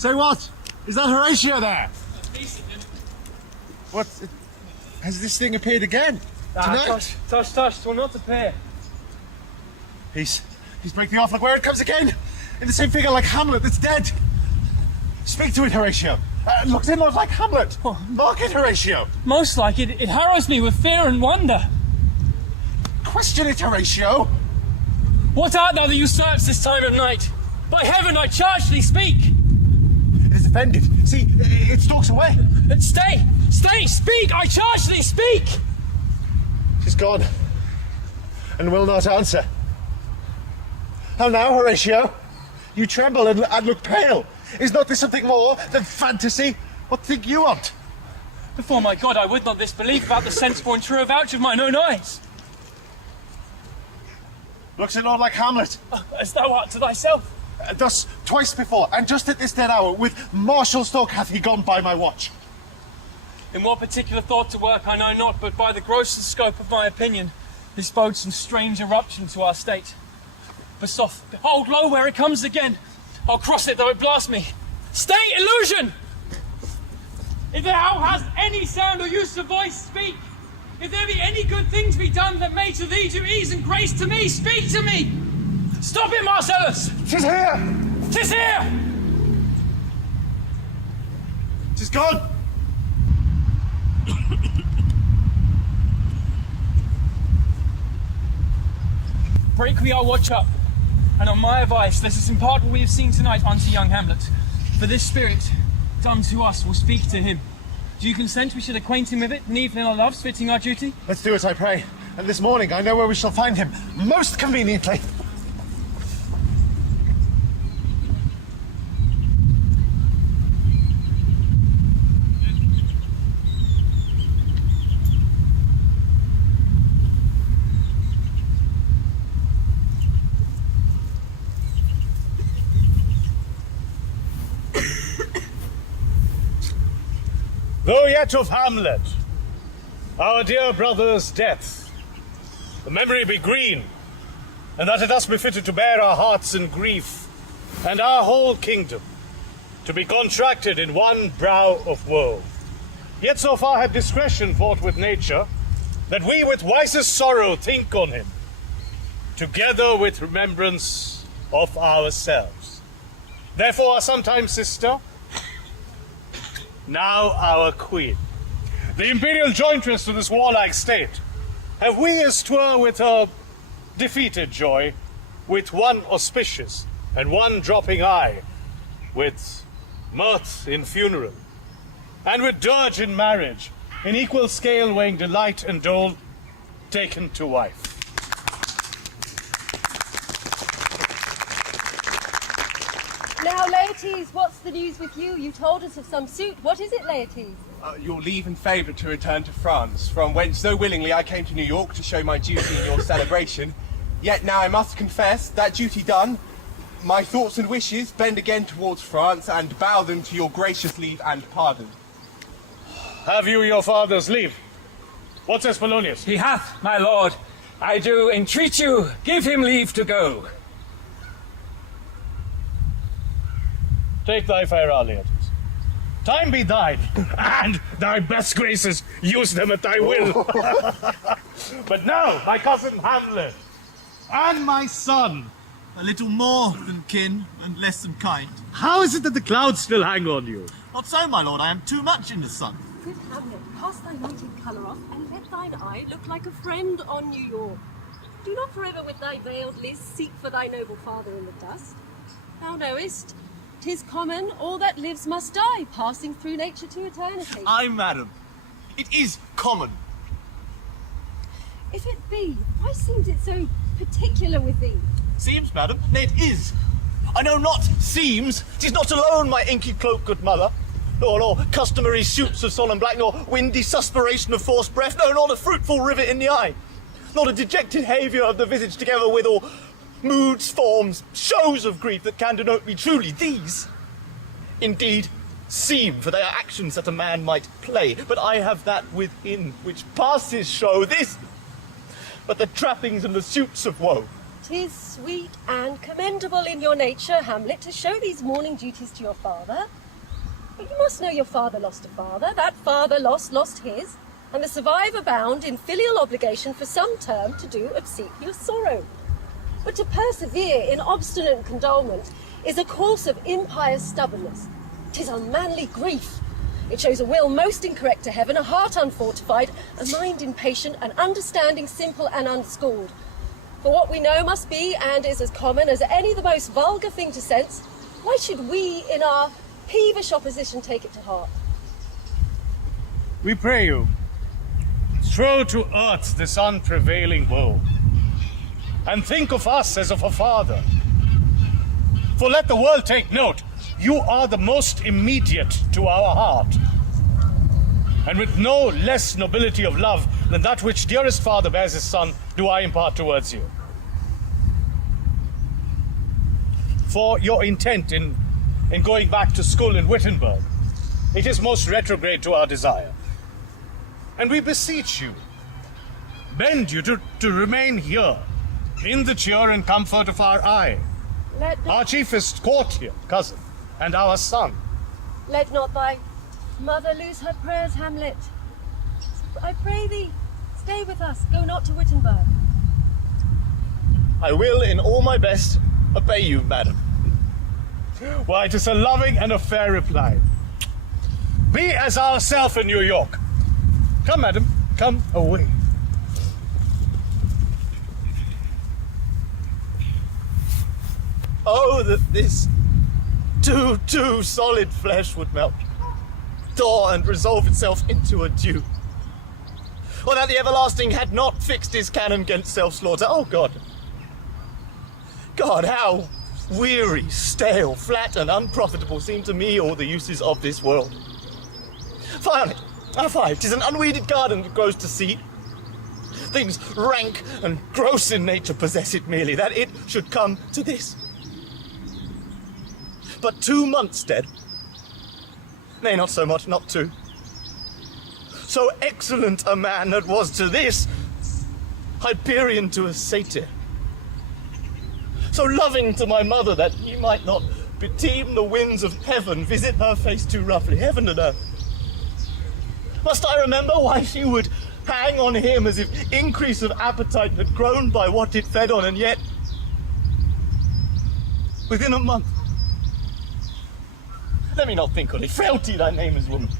Say what? Is that Horatio there? What? Has this thing appeared again? Tonight? Tush, will not appear. He's breaking off. Look where it comes again! In the same figure like Hamlet that's dead! Speak to it, Horatio. Looks in like Hamlet. Mark it, Horatio. Most like it. It harrows me with fear and wonder. Question it, Horatio. What art thou that usurps this time of night? By heaven, I charge thee, speak! It is offended. See, it stalks away. Stay, speak! I charge thee, speak! She's gone, and will not answer. How now, Horatio? You tremble and look pale. Is not this something more than fantasy? What think you on't? Before my God, I would not this believe about the sensible and true avouch of mine own eyes. Looks a lot like Hamlet. As thou art to thyself. Thus twice before, and just at this dead hour, with martial stalk hath he gone by my watch. In what particular thought to work I know not, but by the grossest scope of my opinion, this boded some strange eruption to our state. Besoth, behold, lo, where it comes again. I'll cross it, though it blast me. Stay, illusion! If thou hast any sound or use of voice, speak. If there be any good thing to be done that may to thee do ease and grace to me, speak to me! Stop it, Marcellus! 'Tis here! 'Tis here! 'Tis gone! Break we our watch up, and on my advice, let us impart what we have seen tonight unto young Hamlet. For this spirit, done to us, will speak to him. Do you consent we should acquaint him with it, and even in our loves, fitting our duty? Let's do it, I pray. And this morning I know where we shall find him, most conveniently. Though yet of Hamlet, our dear brother's death, the memory be green, and that it us be fitted to bear our hearts in grief, and our whole kingdom to be contracted in one brow of woe. Yet so far had discretion fought with nature, that we with wisest sorrow think on him, together with remembrance of ourselves. Therefore our sometime sister, now our queen, the imperial jointress to this warlike state, have we as 'twere with her defeated joy, with one auspicious and one dropping eye, with mirth in funeral, and with dirge in marriage, in equal scale weighing delight and dole, taken to wife. Now, Laertes, what's the news with you? You told us of some suit. What is it, Laertes? Your leave and favour to return to France, from whence so willingly I came to New York to show my duty in your celebration. Yet now I must confess, that duty done, my thoughts and wishes bend again towards France and bow them to your gracious leave and pardon. Have you your father's leave? What says Polonius? He hath, my lord. I do entreat you, give him leave to go. Take thy farewell, Laertes. Time be thine, and thy best graces, use them at thy will. But now, my cousin Hamlet, and my son. A little more than kin and less than kind. How is it that the clouds still hang on you? Not so, my lord, I am too much in the sun. Good Hamlet, cast thy native colour off, and let thine eye look like a friend on New York. Do not forever with thy veiled liz seek for thy noble father in the dust. Thou knowest, 'tis common, all that lives must die, passing through nature to eternity. Aye, madam. It is common. If it be, why seems it so particular with thee? Seems, madam? Nay, it is. I know not seems. 'Tis not alone my inky cloak, good mother. Nor customary suits of solemn black, nor windy suspiration of forced breath, no, not a fruitful rivet in the eye. Not a dejected haviour of the visage together with all moods, forms, shows of grief that can denote me truly. These, indeed, seem, for they are actions that a man might play, but I have that within which passes show. This, but the trappings and the suits of woe. 'Tis sweet and commendable in your nature, Hamlet, to show these mourning duties to your father. But you must know your father lost a father, that father lost his, and the survivor bound in filial obligation for some term to do obsequious sorrow. But to persevere in obstinate condolement is a course of impious stubbornness. 'Tis unmanly grief. It shows a will most incorrect to heaven, a heart unfortified, a mind impatient, an understanding simple and unschooled. For what we know must be and is as common as any the most vulgar thing to sense, why should we in our peevish opposition take it to heart? We pray you, throw to earth this unprevailing woe, and think of us as of a father. For let the world take note, you are the most immediate to our heart, and with no less nobility of love than that which dearest father bears his son, do I impart towards you. For your intent in going back to school in Wittenberg, it is most retrograde to our desire. And we beseech you, bend you to remain here, in the cheer and comfort of our eye, our chiefest courtier, cousin, and our son. Let not thy mother lose her prayers, Hamlet. I pray thee, stay with us, go not to Wittenberg. I will, in all my best, obey you, madam. Why, 'tis a loving and a fair reply. Be as ourself in New York. Come, madam, come away. Oh, that this too solid flesh would melt, thaw and resolve itself into a dew. Or that the everlasting had not fixed his canon against self-slaughter. Oh, God. God, how weary, stale, flat, and unprofitable seem to me all the uses of this world. Fie on it. Ah, fie. 'Tis an unweeded garden that grows to seed. Things rank and gross in nature possess it merely, that it should come to this. But 2 months dead. Nay, not so much, not 2. So excellent a man that was to this, Hyperion to a satyr. So loving to my mother that he might not beteem the winds of heaven, visit her face too roughly, heaven and earth. Must I remember why she would hang on him as if increase of appetite had grown by what it fed on, and yet, within a month, let me not think on it, frailty thy name is, woman.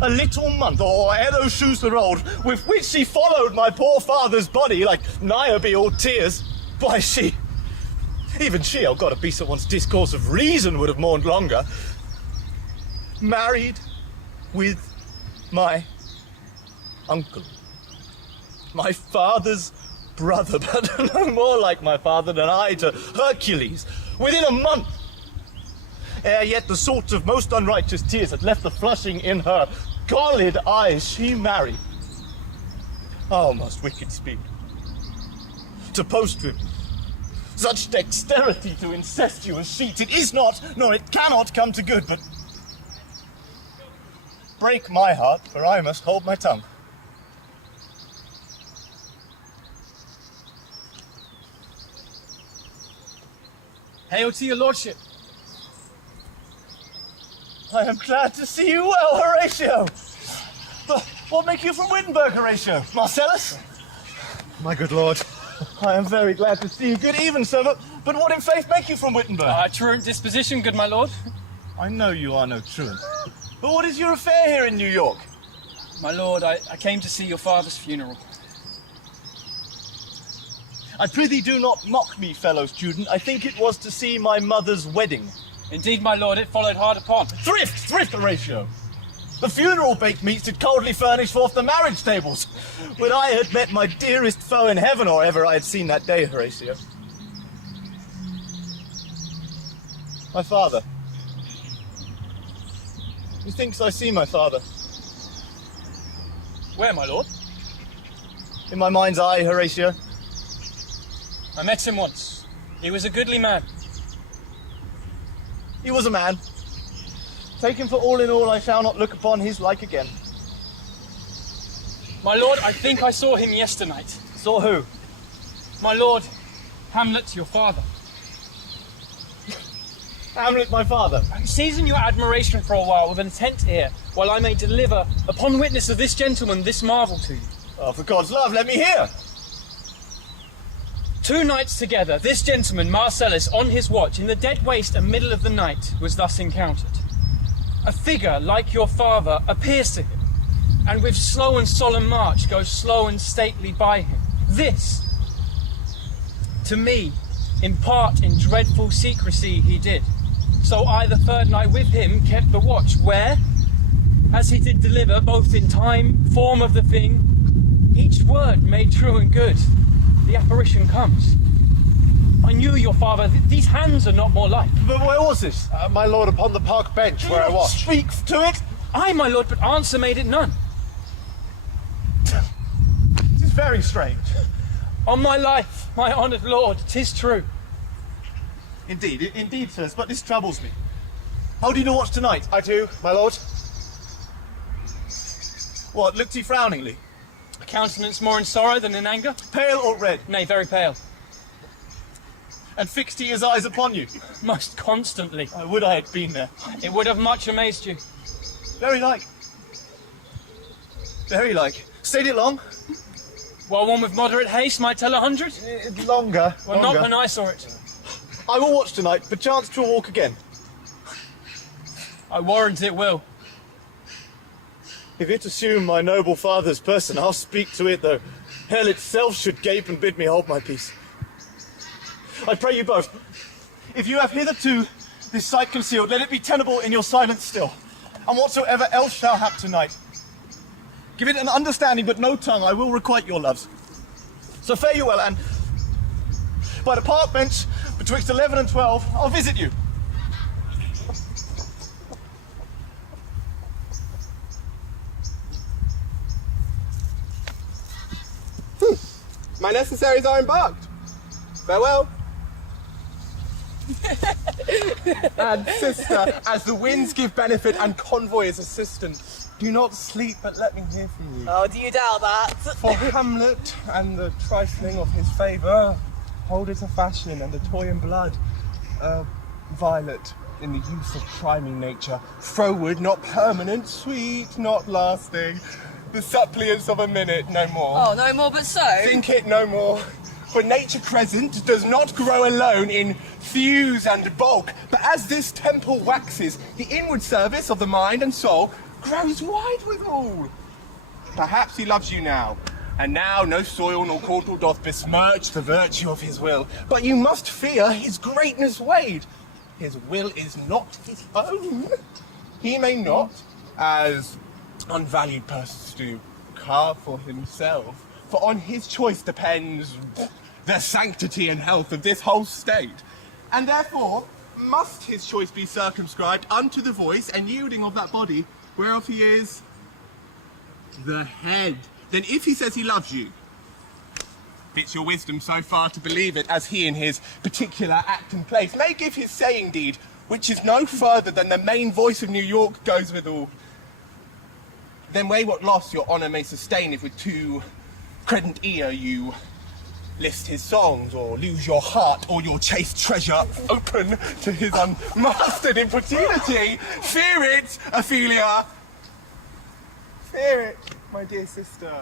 A little month, or ere those shoes were old, with which she followed my poor father's body like Niobe all tears, why even she, oh God, a beast that wants discourse of reason would have mourned longer, married with my uncle, my father's brother, but no more like my father than I to Hercules, within a month. Ere yet the salt of most unrighteous tears had left the flushing in her gollid eyes, she married. Oh, most wicked speed. To post with such dexterity to incestuous sheets, it is not, nor it cannot come to good, but break my heart, for I must hold my tongue. Hail to your lordship. I am glad to see you well, Horatio. But what make you from Wittenberg, Horatio? Marcellus? My good lord. I am very glad to see you. Good even, sir, but what in faith make you from Wittenberg? Truant disposition, good my lord. I know you are no truant. But what is your affair here in New York? My lord, I came to see your father's funeral. I prithee do not mock me, fellow student. I think it was to see my mother's wedding. Indeed, my lord, it followed hard upon. Thrift, Horatio! The funeral baked meats did coldly furnish forth the marriage tables, when I had met my dearest foe in heaven, or ever I had seen that day, Horatio. My father. Methinks I see my father. Where, my lord? In my mind's eye, Horatio. I met him once. He was a goodly man. He was a man. Taken for all in all, I shall not look upon his like again. My lord, I think I saw him yesternight. Saw who? My lord, Hamlet, your father. Hamlet, my father. Season your admiration for a while with an attent ear, while I may deliver, upon witness of this gentleman, this marvel to you. Oh, for God's love, let me hear. 2 nights together, this gentleman, Marcellus, on his watch, in the dead waste and middle of the night, was thus encountered. A figure like your father appears to him, and with slow and solemn march goes slow and stately by him. This, to me, in part in dreadful secrecy he did. So I the 3rd night with him kept the watch, where, as he did deliver, both in time, form of the thing, each word made true and good, the apparition comes. I knew your father, these hands are not more like. But where was this? My lord, upon the park bench where I watched. Speak to it. Aye, my lord, but answer made it none. It is very strange. On my life, my honoured lord, 'tis true. Indeed, sirs, but this troubles me. Hold you to watch tonight? I do, my lord. What, looked he frowningly? A countenance more in sorrow than in anger? Pale or red? Nay, very pale. And fixed he his eyes upon you? Most constantly. I would I had been there. It would have much amazed you. Very like. Very like. Stayed it long? While one with moderate haste might tell 100? Longer. Well, not when I saw it. I will watch tonight, perchance 'twill walk again. I warrant it will. If it assume my noble father's person, I'll speak to it, though hell itself should gape and bid me hold my peace. I pray you both, if you have hitherto this sight concealed, let it be tenable in your silence still, and whatsoever else shall hap tonight. Give it an understanding, but no tongue, I will requite your loves. So fare you well, and by the park bench, betwixt 11 and 12, I'll visit you. My necessaries are embarked. Farewell. And sister, as the winds give benefit and convoy is assistant, do not sleep, but let me hear from you. Oh, do you doubt that? For Hamlet and the trifling of his favour, hold it a fashion, and the toy in blood, violet in the use of priming nature, froward, not permanent, sweet, not lasting, the suppliance of a minute, no more. Oh, no more but so? Think it no more. For nature present does not grow alone in thews and bulk, but as this temple waxes, the inward service of the mind and soul grows wide withal. Perhaps he loves you now, and now no soil nor caudal doth besmirch the virtue of his will. But you must fear his greatness weighed. His will is not his own. He may not, as unvalued persons do, carve for himself, for on his choice depends the sanctity and health of this whole state. And therefore must his choice be circumscribed unto the voice and yielding of that body, whereof he is the head. Then if he says he loves you, fits your wisdom so far to believe it, as he in his particular act and place may give his saying deed, which is no further than the main voice of New York goes withal. Then weigh what loss your honour may sustain if with too credent ear you list his songs, or lose your heart or your chaste treasure open to his unmastered importunity. Fear it, Ophelia. Fear it, my dear sister,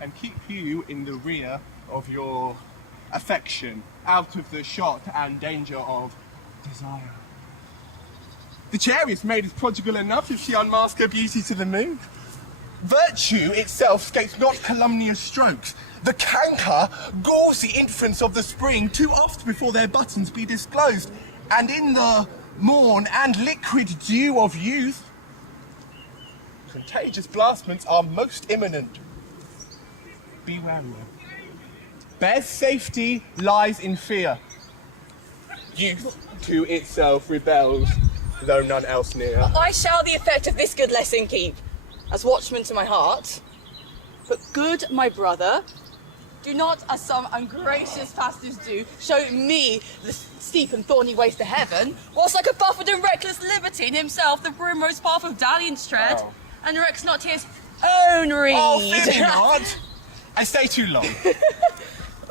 and keep you in the rear of your affection, out of the shot and danger of desire. The chariot maid is prodigal enough if she unmask her beauty to the moon. Virtue itself scapes not calumnious strokes. The canker galls the infants of the spring too oft before their buttons be disclosed, and in the morn and liquid dew of youth, contagious blastments are most imminent. Be wary. Best safety lies in fear. Youth to itself rebels, though none else near. I shall the effect of this good lesson keep, as watchman to my heart. But good my brother, do not, as some ungracious pastors do, show me the steep and thorny ways to heaven, whilst like a buffeted and reckless libertine himself the primrose path of dalliance tread, and recks not his own reed. Oh, fear me not, and stay too long.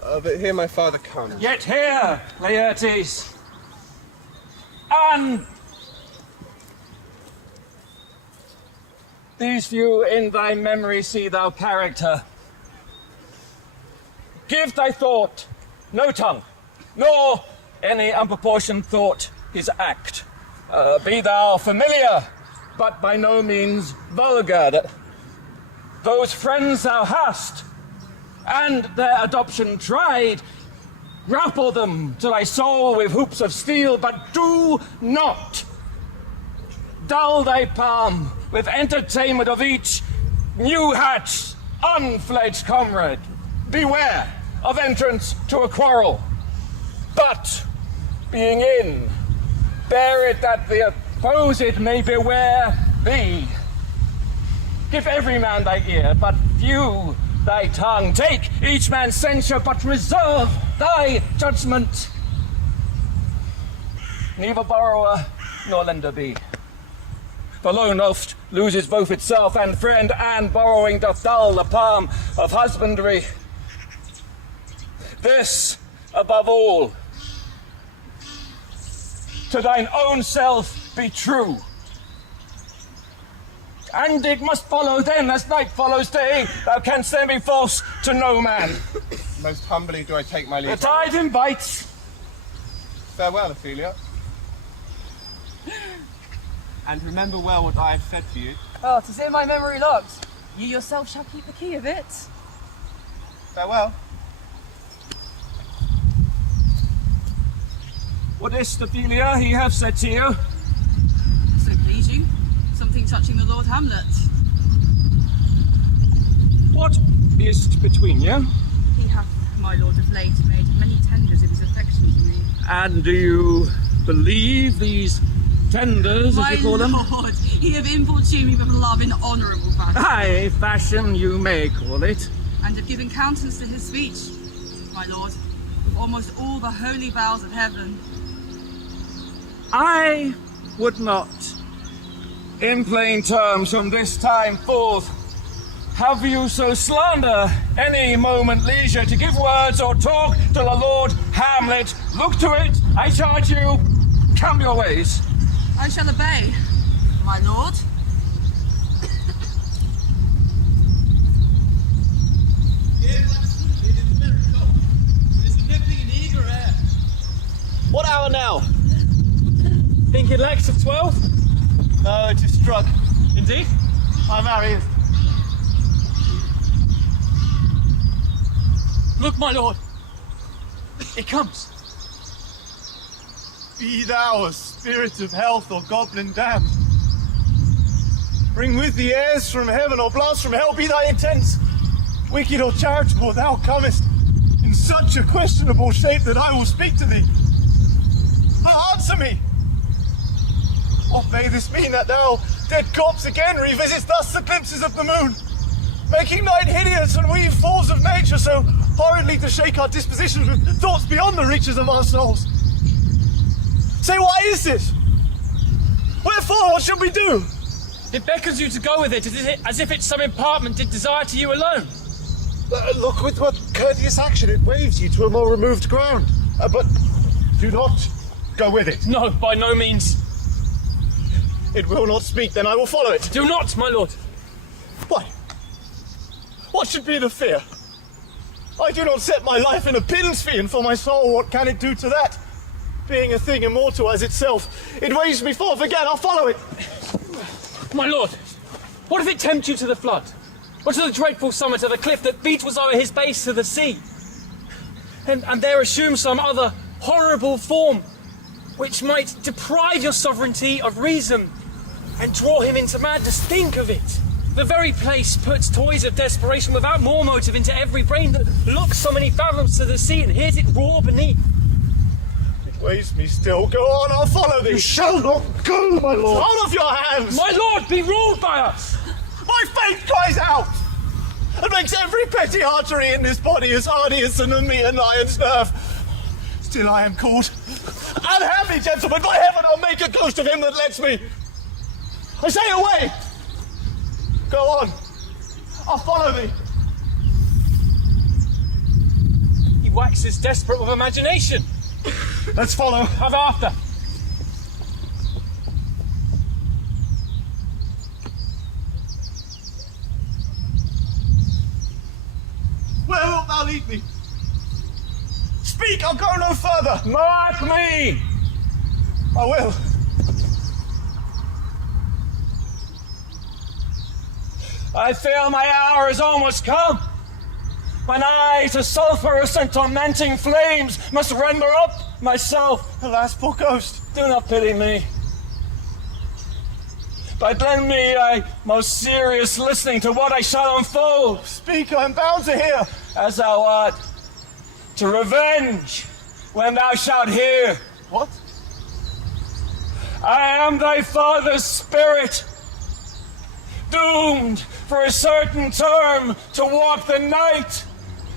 But here my father comes. Yet here, Laertes, and these few in thy memory see thou character. Give thy thought no tongue, nor any unproportioned thought his act. Be thou familiar, but by no means vulgar, that those friends thou hast, and their adoption tried, grapple them to thy soul with hoops of steel, but do not dull thy palm with entertainment of each new-hatched, unfledged comrade. Beware of entrance to a quarrel, but being in, bear it that the opposed may beware thee. Give every man thy ear, but few thy tongue. Take each man's censure, but reserve thy judgment. Neither borrower nor lender be. For loan oft loses both itself and friend, and borrowing doth dull the palm of husbandry. This, above all, to thine own self be true. And it must follow then, as night follows day, thou canst then be false to no man. Most humbly do I take my The leave. tide invites. Farewell, Ophelia. And remember well what I have said to you. Oh, 'tis in my memory locked. You yourself shall keep the key of it. Farewell. What is Ophelia he have said to you? So please you, something touching the Lord Hamlet. What is between you? He hath, my lord of late, made many tenders of his affection to me. And do you believe these tenders, as My you call them? lord, he have importuned me with love in honourable fashion, Aye, fashion you may call it. and have given countenance to his speech, my lord, with almost all the holy vows of heaven. I would not, in plain terms from this time forth, have you so slander any moment leisure to give words or talk to the Lord Hamlet. Look to it, I charge you, come your ways. I shall obey, my lord. What hour now? Think it lacks of 12? No, it is struck. Indeed. My Marius. Look, my lord. It comes. Be thou a spirit of health or goblin damned. Bring with thee airs from heaven or blast from hell, be thy intents wicked or charitable, thou comest in such a questionable shape that I will speak to thee. Answer me! What may this mean, that thou, dead corpse, again revisits thus the glimpses of the moon, making night hideous and we fools of nature so horridly to shake our dispositions with thoughts beyond the reaches of our souls? Say, why is this? Wherefore, what should we do? It beckons you to go with it, as if it's some impartment it desire to you alone. Look with what courteous action it waves you to a more removed ground. But do not go with it. No, by no means. It will not speak, then I will follow it. Do not, my lord. Why? What should be the fear? I do not set my life in a pin's fee, and for my soul, what can it do to that? Being a thing immortal as itself, it waves me forth again, I'll follow it. My lord, what if it tempt you to the flood? Or to the dreadful summit of the cliff that beetles over his base to the sea? And there assume some other horrible form which might deprive your sovereignty of reason and draw him into madness. Think of it. The very place puts toys of desperation without more motive into every brain that looks so many fathoms to the sea and hears it roar beneath. It waves me still. Go on, I'll follow thee. You shall not go, my lord. Hold off your hands. My lord, be ruled by us! My faith cries out and makes every petty artery in this body as hardy as an Nemean lion's nerve. Still I am called. Unhand me, gentlemen, by heaven, I'll make a ghost of him that lets me. I say away. Go on. I'll follow thee. You waxes desperate with imagination. Let's follow. Have after. Where wilt thou lead me? Speak, I'll go no further. Mark me! I will. I feel my hour is almost come. When I to sulphurous and tormenting flames must render up myself. Alas, poor ghost. Do not pity me, but lend me a most serious listening to what I shall unfold. Speak, I am bound to hear. As thou art, to revenge when thou shalt hear. What? I am thy father's spirit, doomed for a certain term to walk the night,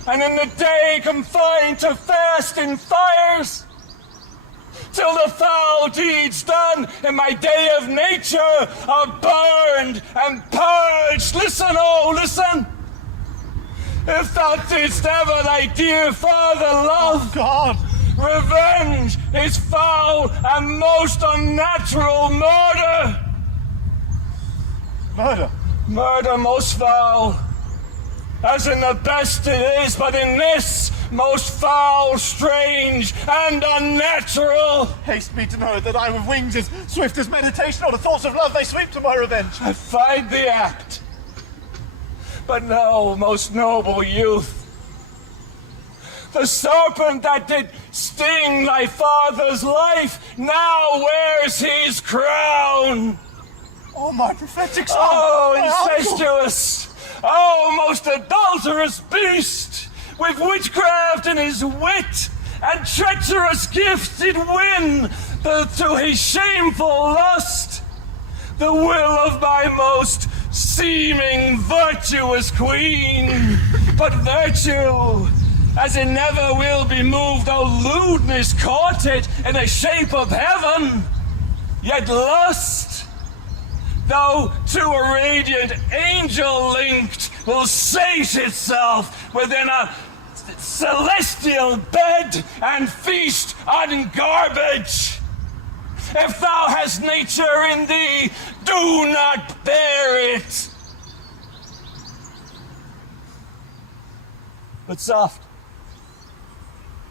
and in the day confined to fast in fires, till the foul deeds done in my day of nature are burned and purged. Listen, oh, listen! If thou didst ever thy dear father love, God! revenge is foul and most unnatural murder. Murder? Murder most foul, as in the best it is, but in this most foul, strange, and unnatural. Haste me to know that I with wings as swift as meditation or the thoughts of love may sweep to my revenge. I find the act. But no, most noble youth, the serpent that did sting thy father's life now wears his crown. Oh, my prophetic son! Oh, my uncle. incestuous! Oh, most adulterous beast! With witchcraft in his wit and treacherous gifts did win to his shameful lust the will of my most seeming virtuous queen. But virtue, as it never will be moved, though lewdness caught it in the shape of heaven, yet lust, though to a radiant angel linked, will sate itself within a celestial bed and feast on garbage. If thou hast nature in thee, do not bear it. But soft,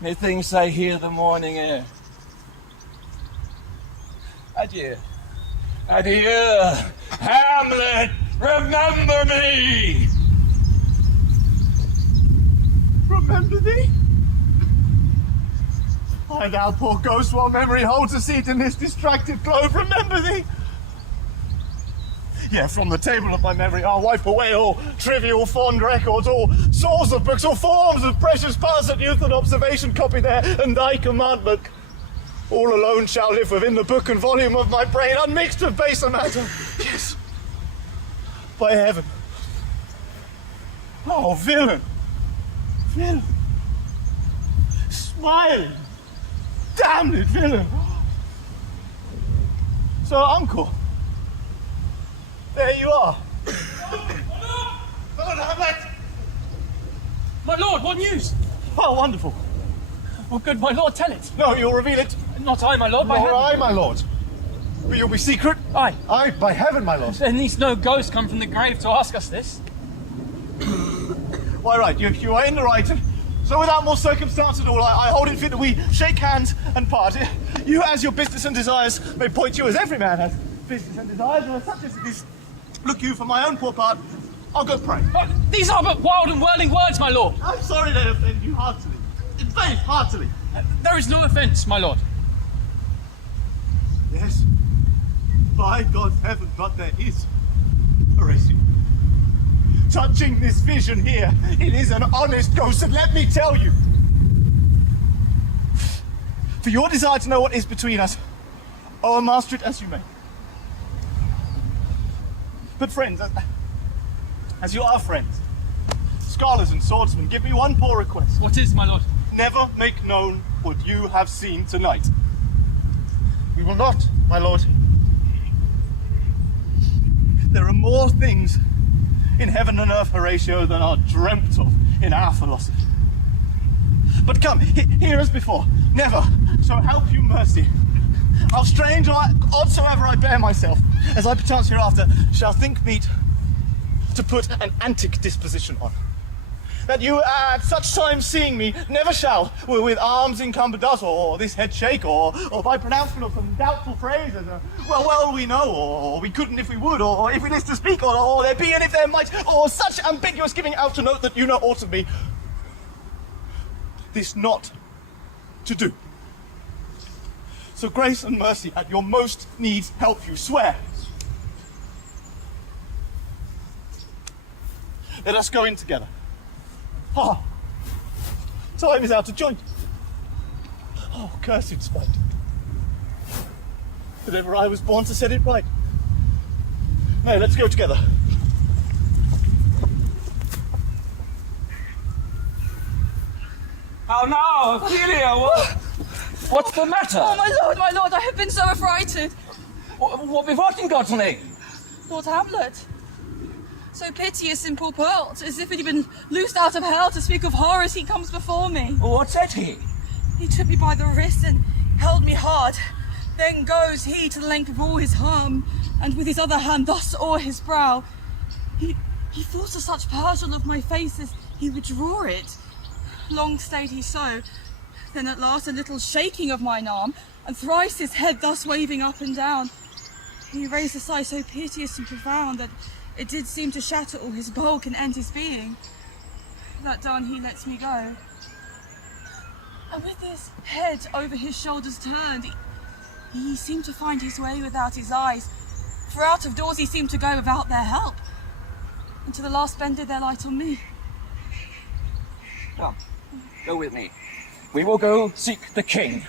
methinks I hear the morning air. Adieu. Adieu, Hamlet, remember me! Remember thee? I thou poor ghost, while memory holds a seat in this distracted globe, remember thee? Yeah, from the table of my memory I'll wipe away all trivial fond records, all source of books, all forms of precious past that youth and observation copy there, and thy commandment. All alone shall live within the book and volume of my brain, unmixed of baser matter. Yes, by heaven. Oh, villain! Villain! Smiling! Damned villain! So, uncle, there you are. Lord Hamlet! My lord, what news? Oh, wonderful. Well, good, my lord, tell it. No, you'll reveal it. Not I, my lord, by Nor heaven. I, my lord. But you'll be secret. Aye. I, by heaven, my lord. There needs no ghost come from the grave to ask us this. Why, right, you are in the right. So without more circumstance at all, I hold it fit that we shake hands and part. You, as your business and desires may point you, as every man has business and desires, and such as it is. Look you, for my own poor part, I'll go pray. These are but wild and whirling words, my lord. I'm sorry they offend you heartily. In faith, heartily. There is no offence, my lord. Yes. By God's heaven, but there is. Horatio. Touching this vision here, it is an honest ghost, and let me tell you. For your desire to know what is between us, oh, master it as you may. But friends, as you are friends, scholars and swordsmen, give me one poor request. What is, my lord? Never make known what you have seen tonight. We will not, my lord. There are more things in heaven and earth, Horatio, than are dreamt of in our philosophy. But come, here as before, never, so help you mercy. How strange or odd soever I bear myself, as I perchance hereafter shall think meet to put an antic disposition on. That you at such times seeing me never shall, with arms encumbered thus, or this head shake, or by pronouncement of some doubtful phrase, as well we know, or we couldn't if we would, or if we list to speak, or there be and if there might, or such ambiguous giving out to note that you know aught of me. This not to do. So grace and mercy at your most needs help you, swear. Let us go in together. Ah, time is out of joint. Oh, cursed spite. That ever I was born to set it right. Nay, let's go together. How now, Ophelia? What's the matter? Oh, my lord, I have been so affrighted. What in God's name? Lord Hamlet. So piteous and purport, as if it had been loosed out of hell to speak of horrors, he comes before me. What said he? He took me by the wrist and held me hard. Then goes he to the length of all his arm, and with his other hand thus o'er his brow. He forced such partial of my face as he would draw it. Long stayed he so, then at last a little shaking of mine arm, and thrice his head thus waving up and down. He raised a sigh so piteous and profound that it did seem to shatter all his bulk and end his being. That done, he lets me go. And with his head over his shoulders turned, he seemed to find his way without his eyes, for out of doors he seemed to go without their help, and to the last bended their light on me. Come, go with me. We will go seek the king.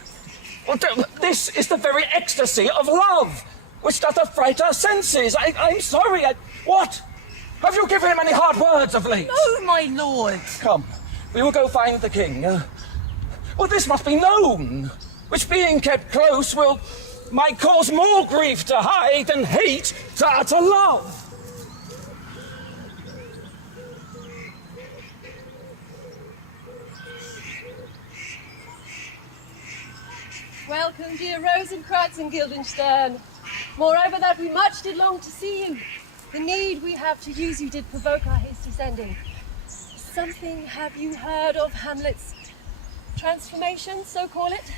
This is the very ecstasy of love, which doth affright our senses. I'm sorry, What? Have you given him any hard words of late? No, my lord. Come, we will go find the king. Well, this must be known, which being kept close might cause more grief to hide and hate to utter love. Welcome, dear Rosencrantz and Guildenstern. Moreover, that we much did long to see you. The need we have to use you did provoke our hasty sending. Something have you heard of Hamlet's transformation, so call it?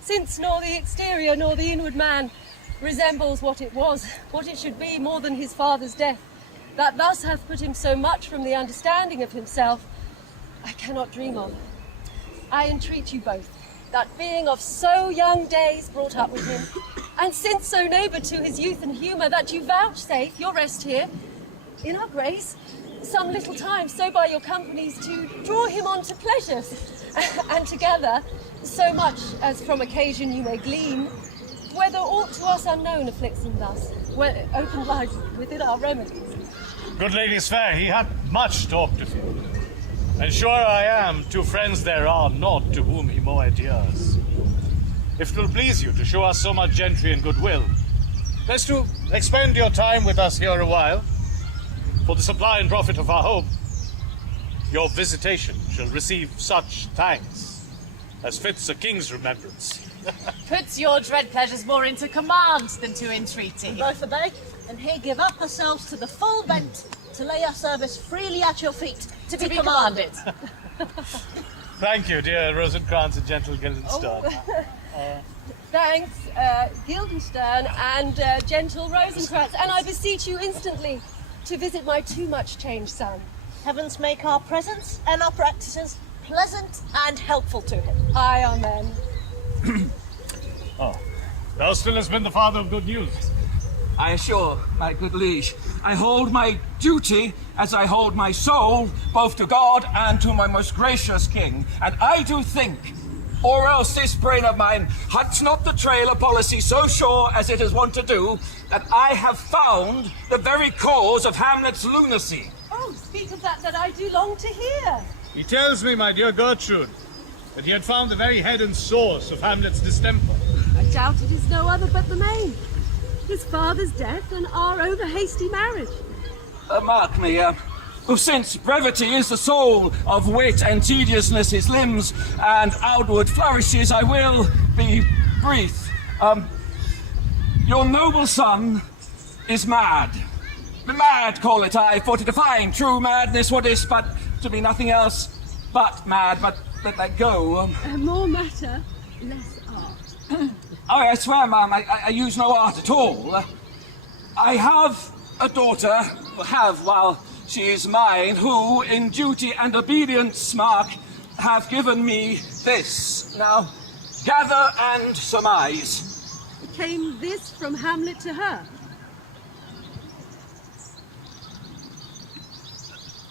Since nor the exterior nor the inward man resembles what it was, what it should be more than his father's death, that thus hath put him so much from the understanding of himself, I cannot dream of. I entreat you both, that being of so young days brought up with him, and since so neighbour to his youth and humour, that you vouchsafe your rest here, in our grace, some little time, so by your companies to draw him on to pleasures, and together, so much as from occasion you may glean, whether aught to us unknown afflicts him thus, where open lies within our remedies. Good ladies fair, he hath much talked of you. And sure I am, two friends there are not to whom he more adheres. If 'twill please you to show us so much gentry and goodwill, best to expend your time with us here a while. For the supply and profit of our home, your visitation shall receive such thanks as fits a king's remembrance. Puts your dread pleasures more into command than to entreaty. Both are they, and here give up ourselves to the full bent, to lay our service freely at your feet, to be commanded. Thank you, dear Rosencrantz and gentle Guildenstern. Thanks, Guildenstern and gentle Rosencrantz, and I beseech you instantly to visit my too much changed son. Heavens make our presence and our practices pleasant and helpful to him. Aye, amen. Oh, thou still hast been the father of good news. I assure, my good liege, I hold my duty as I hold my soul, both to God and to my most gracious king. And I do think, or else this brain of mine huts not the trail of policy so sure as it is wont to do, that I have found the very cause of Hamlet's lunacy. Oh, speak of that I do long to hear. He tells me, my dear Gertrude, that he had found the very head and source of Hamlet's distemper. I doubt it is no other but the main. His father's death and our over-hasty marriage. Mark me, For since brevity is the soul of wit and tediousness his limbs and outward flourishes, I will be brief. Your noble son is mad. Mad, call it I, for to define true madness, what is but to be nothing else but mad, but let that go. More matter, less art. Oh, I swear, ma'am, I use no art at all. I have a daughter, while she is mine, who, in duty and obedience, mark, have given me this. Now, gather and surmise. Came this from Hamlet to her?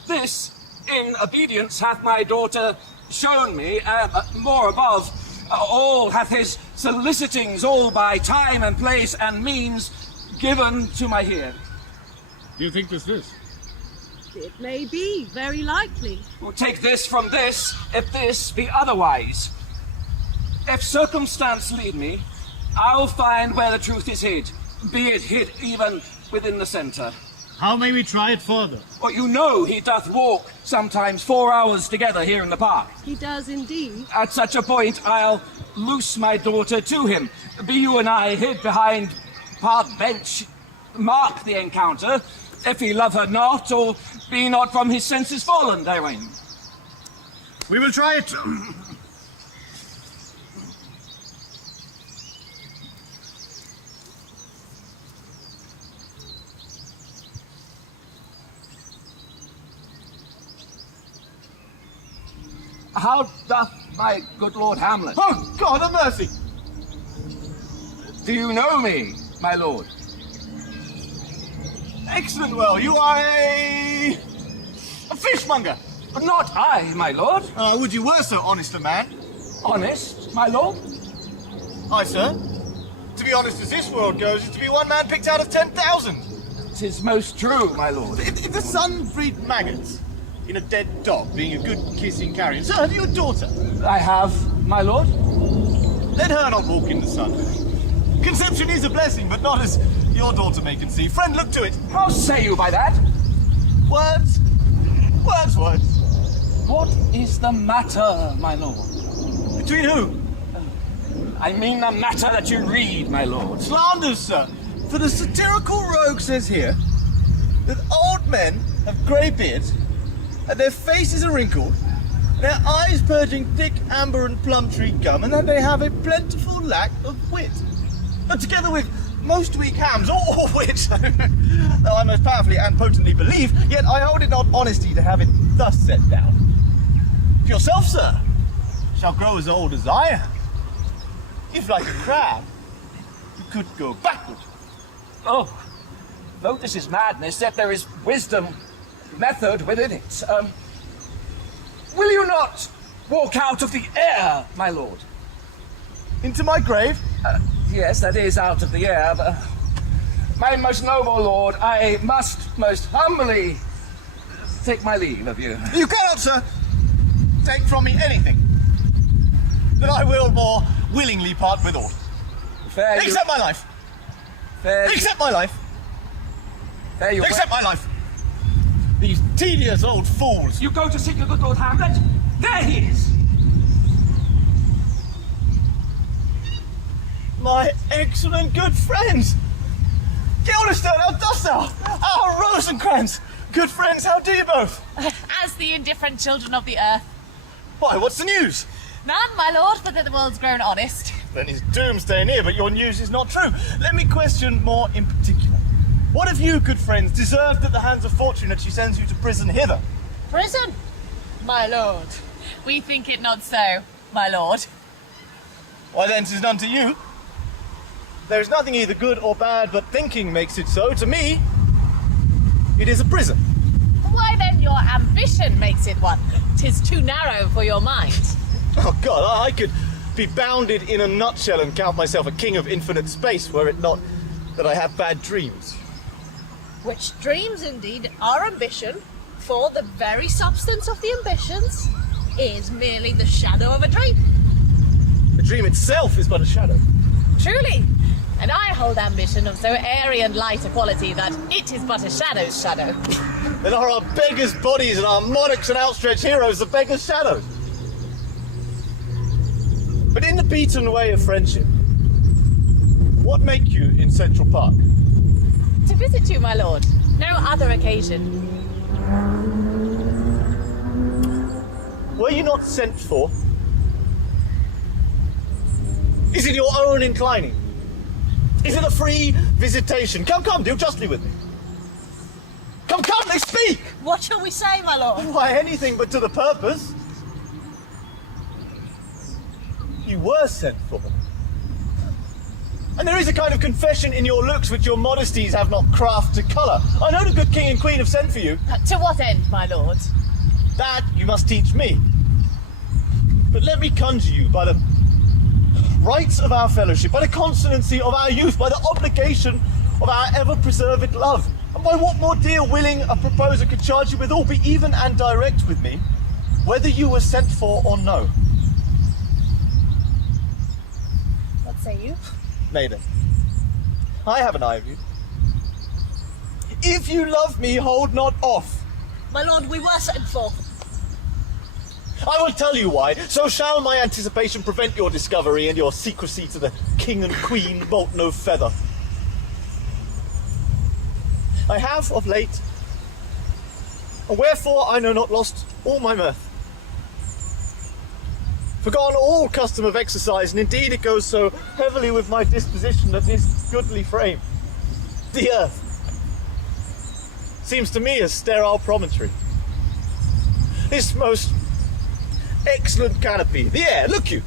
This, in obedience, hath my daughter shown me, more above, all hath his solicitings, all by time and place and means, given to my ear. Do you think 'tis this? It may be, very likely. Well, take this from this, if this be otherwise. If circumstance lead me, I'll find where the truth is hid, be it hid even within the centre. How may we try it further? Well, you know he doth walk sometimes 4 hours together here in the park. He does indeed. At such a point, I'll loose my daughter to him. Be you and I hid behind park bench, mark the encounter, if he love her not, or be not from his senses fallen therein. We will try it. How doth my good Lord Hamlet? Oh, God have mercy! Do you know me, my lord? Excellent, well, you are a fishmonger. But not I, my lord. Would you were so honest a man? Honest, my lord? Aye, sir. To be honest as this world goes, is to be one man picked out of 10,000. 'Tis most true, my lord. If the sun breed maggots in a dead dog, being a good kissing carrion. Sir, have you a daughter? I have, my lord. Let her not walk in the sun. Conception is a blessing, but not as your daughter may conceive. Friend, look to it. How say you by that? Words. Words, words. What is the matter, my lord? Between who? I mean the matter that you read, my lord. Slanders, sir. For the satirical rogue says here that old men have grey beards, and their faces are wrinkled, their eyes purging thick amber and plum tree gum, and that they have a plentiful lack of wit. And together with most weak hams, all which, though I most powerfully and potently believe, yet I hold it not honesty to have it thus set down. If yourself, sir, shall grow as old as I am, if like a crab, you could go backward. Oh, though this is madness, yet there is wisdom, method within it. Will you not walk out of the air, my lord? Into my grave? Yes, that is out of the air, but my most noble lord, I must most humbly take my leave of you. You cannot, sir, take from me anything that I will more willingly part with all. Fair you, Except my life. fair you, Except my life. fair you. Except my life. These tedious old fools. You go to seek your good Lord Hamlet. There he is. My excellent good friends. Guildenstern, how dost thou? Our Rosencrantz. Good friends, how do you both? As the indifferent children of the earth. Why, what's the news? None, my lord, but that the world's grown honest. Then is doomsday near, but your news is not true. Let me question more in particular. What have you, good friends, deserved at the hands of fortune that she sends you to prison hither? Prison? My lord. We think it not so, my lord. Why then, 'tis none to you. There is nothing either good or bad, but thinking makes it so. To me, it is a prison. Why then your ambition makes it one. 'Tis too narrow for your mind. Oh God, I could be bounded in a nutshell and count myself a king of infinite space were it not that I have bad dreams. Which dreams indeed are ambition, for the very substance of the ambitions is merely the shadow of a dream. The dream itself is but a shadow. Truly, And I hold ambition of so airy and light a quality that it is but a shadow's shadow. Then are our beggars' bodies and our monarchs and outstretched heroes the beggars' shadows? But in the beaten way of friendship, what make you in Central Park? To visit you, my lord. No other occasion. Were you not sent for? Is it your own inclining? Is it a free visitation? Come, deal justly with me. Come, they speak! What shall we say, my lord? Why, anything but to the purpose. You were sent for. And there is a kind of confession in your looks which your modesties have not craft to colour. I know the good king and queen have sent for you. To what end, my lord? That you must teach me. But let me conjure you by the rights of our fellowship, by the consonancy of our youth, by the obligation of our ever-preserved love, and by what more dear willing a proposer could charge you withal, be even and direct with me, whether you were sent for or no. What say you? Maiden, I have an eye of you. If you love me, hold not off. My lord, we were sent for. I will tell you why. So shall my anticipation prevent your discovery, and your secrecy to the king and queen bolt no feather. I have of late, and wherefore I know not, lost all my mirth. Forgone all custom of exercise, and indeed it goes so heavily with my disposition that this goodly frame, the earth, seems to me a sterile promontory. This most excellent canopy, the air, look you,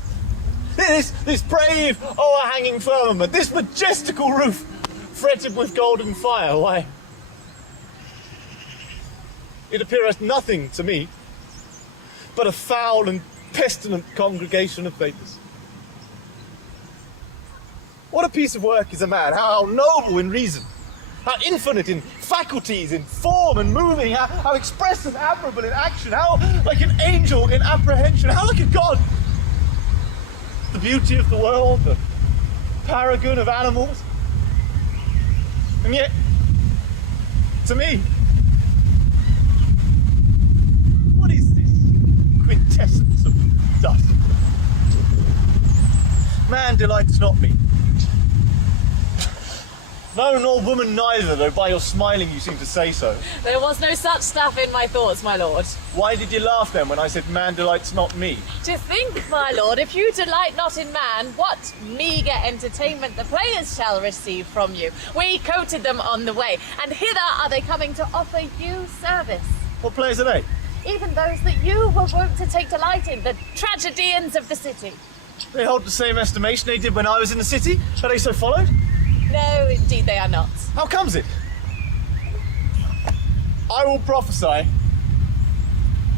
this brave o'erhanging firmament, this majestical roof fretted with golden fire, why, it appeareth nothing to me but a foul and pestilent congregation of vapours. What a piece of work is a man, how noble in reason, how infinite in faculties, in form and moving, how expressive, admirable in action, how like an angel in apprehension, how like a god. The beauty of the world, the paragon of animals. And yet, to me, what is this quintessence of dust? Man delights not me. No, nor woman neither, though by your smiling you seem to say so. There was no such stuff in my thoughts, my lord. Why did you laugh then when I said man delights not me? To think, my lord, if you delight not in man, what meagre entertainment the players shall receive from you. We coated them on the way, and hither are they coming to offer you service. What players are they? Even those that you were wont to take delight in, the tragedians of the city. They hold the same estimation they did when I was in the city? Are they so followed? No, indeed they are not. How comes it? I will prophesy.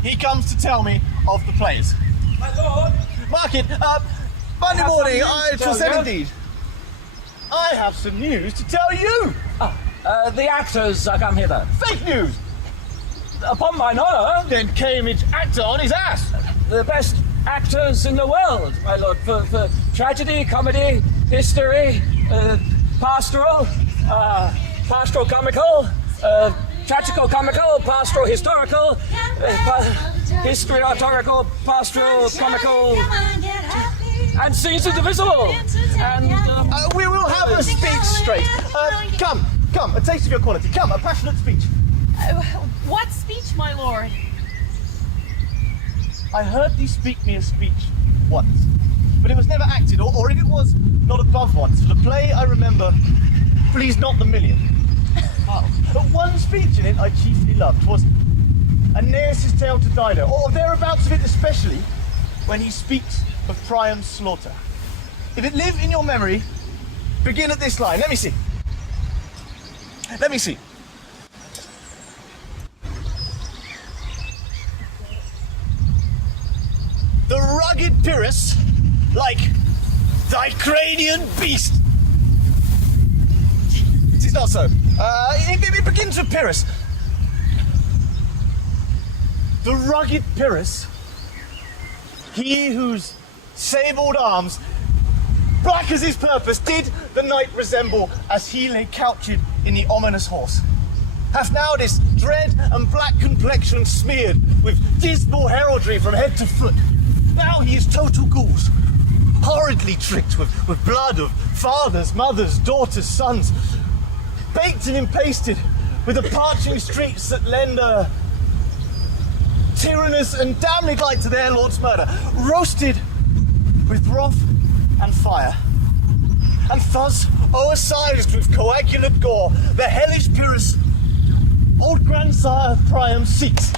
He comes to tell me of the plays. My lord! Mark it. Monday morning, I tell said you. indeed. I have some news to tell you. The actors are come hither. Fake news. Upon mine honour, Then Cambridge actor on his ass. the best actors in the world, my lord, for tragedy, comedy, history, pastoral, pastoral comical, tragical comical, pastoral historical, historical, pastoral comical, and scenes of the visible. And We will have a speech straight. Come, a taste of your quality. Come, a passionate speech. What speech, my lord? I heard thee speak me a speech once, but it was never acted, or if it was, not above once. For the play I remember pleased not the million. But one speech in it I chiefly loved. 'Twas Aeneas' tale to Dido, or thereabouts of it especially, when he speaks of Priam's slaughter. If it live in your memory, begin at this line. Let me see. The rugged Pyrrhus, like thy cranian beast. It is not so. It begins with Pyrrhus. The rugged Pyrrhus, he whose sabled arms black as his purpose, did the knight resemble as he lay couched in the ominous horse. Hath now this dread and black complexion smeared with dismal heraldry from head to foot. Now he is total ghouls, horridly tricked with blood of fathers, mothers, daughters, sons, baked and impasted with the parching streets that lend a tyrannous and damned light to their lord's murder, roasted with wrath and fire, and thus o'ersized with coagulate gore, the hellish Pyrrhus, old grandsire Priam, seeks.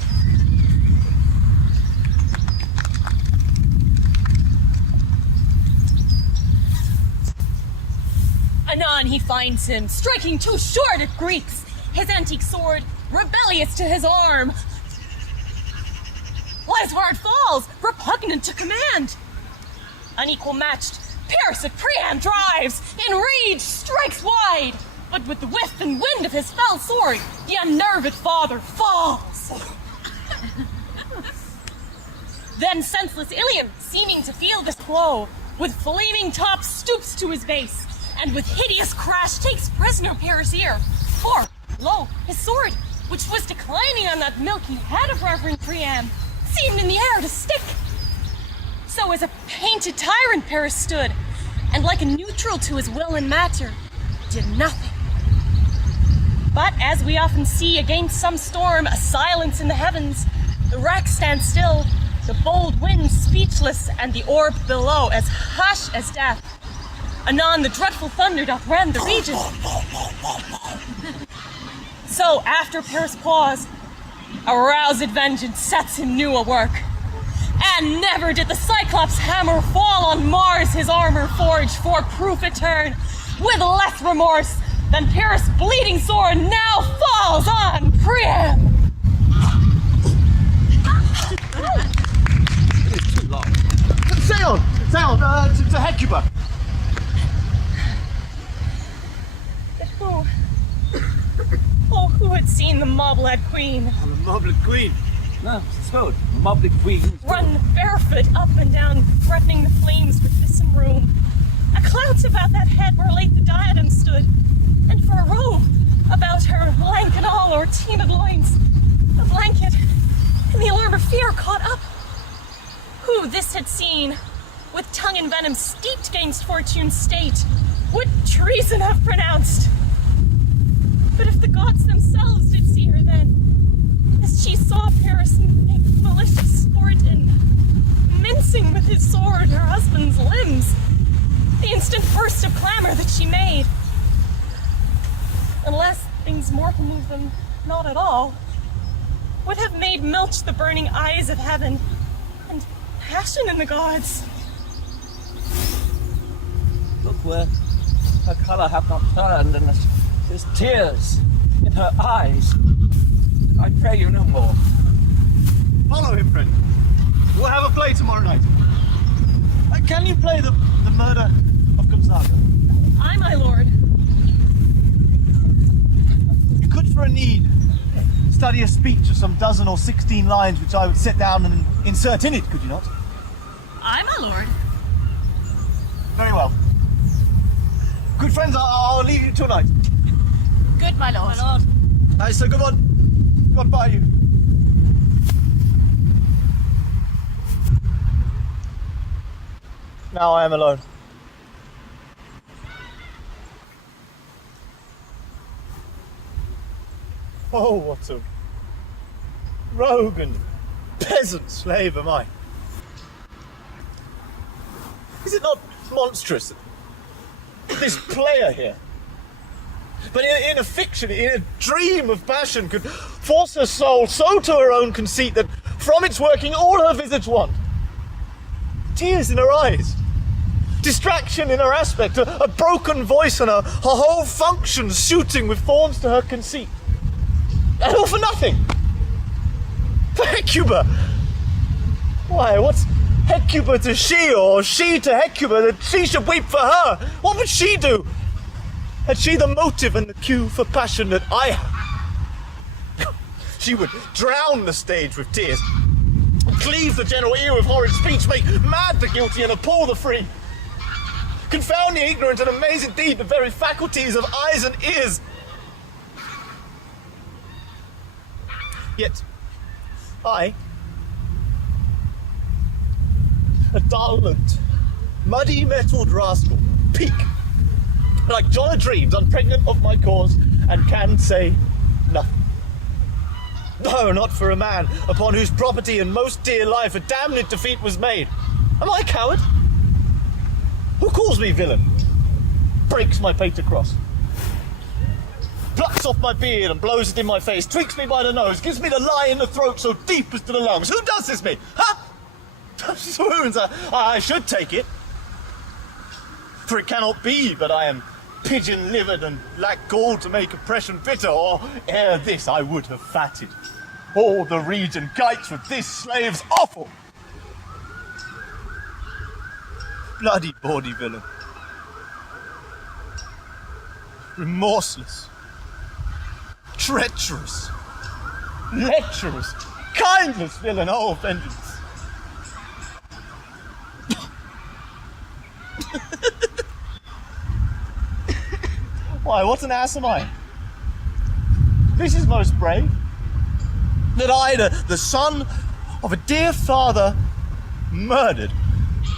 Anon he finds him, striking too short at Greeks, his antique sword rebellious to his arm. Lies where it falls, repugnant to command. Unequal matched, Pyrrhus at Priam drives, enraged strikes wide, but with the width and wind of his fell sword, the unnerved father falls. Then senseless Ilium, seeming to feel this blow, with flaming top stoops to his base, and with hideous crash takes prisoner Pyrrhus' ear. For, lo, his sword, which was declining on that milky head of Reverend Priam, seemed in the air to stick. So as a painted tyrant Pyrrhus stood, and like a neutral to his will and matter, did nothing. But as we often see against some storm, a silence in the heavens, the wreck stands still, the bold wind speechless, and the orb below as hush as death. Anon the dreadful thunder doth rend the region. So after Pyrrhus' pause, aroused vengeance sets him new a work. And never did the Cyclops' hammer fall on Mars, his armor forged for proof etern, with less remorse than Pyrrhus' bleeding sword now falls on Priam. It's too long. Say on, to Hecuba. Who had seen the Mobled Queen Oh, the Mobled Queen. No, it's good. Mobley Queen. run barefoot up and down, threatening the flames with this room? A clout about that head where late the diadem stood, and for a robe about her lank and all o'erteemed loins, the blanket and the alarm of fear caught up. Who this had seen, with tongue in venom steeped gainst fortune's state, would treason have pronounced? But if the gods themselves did see her then, as she saw Pyrrhus make malicious sport in mincing with his sword her husband's limbs, the instant burst of clamor that she made, unless things more can move them not at all, would have made milch the burning eyes of heaven, and passion in the gods. Look where her colour hath not turned, and there's tears in her eyes. I pray you no more. Follow him, friend. We'll have a play tomorrow night. Can you play the murder of Gonzaga? Aye, my lord. You could, for a need, study a speech of some 12 or 16 lines which I would set down and insert in it, could you not? Aye, my lord. Very well. Good friends, I'll leave you tonight. Good, my lord. My lord. So good on. God by you. Now I am alone. Oh, what a rogue and peasant slave am I. Is it not monstrous that this player here, but in a fiction, in a dream of passion, could force her soul so to her own conceit that from its working all her visage want? Tears in her eyes, distraction in her aspect, a broken voice, and her whole function shooting with thorns to her conceit. And all for nothing! For Hecuba! Why, what's Hecuba to she, or she to Hecuba, that she should weep for her? What would she do? Had she the motive and the cue for passion that I have? She would drown the stage with tears, cleave the general ear with horrid speech, make mad the guilty and appall the free. Confound the ignorant and amaze indeed the very faculties of eyes and ears. Yet, I, a dull and muddy-mettled rascal, peak, like John of Dreams, unpregnant of my cause, and can say nothing. No, not for a man upon whose property and most dear life a damned defeat was made. Am I a coward? Who calls me villain? Breaks my pater cross. Plucks off my beard and blows it in my face, tweaks me by the nose, gives me the lie in the throat so deep as to the lungs. Who does this me? Huh? Swoons, I should take it. For it cannot be but I am pigeon-livered and lack gall to make oppression bitter, or ere this I would have fatted all the region kites with this slave's offal. Bloody bawdy villain. Remorseless. Treacherous. Lecherous. Kindless villain, oh vengeance. Why, what an ass am I? This is most brave. That I, the son of a dear father, murdered,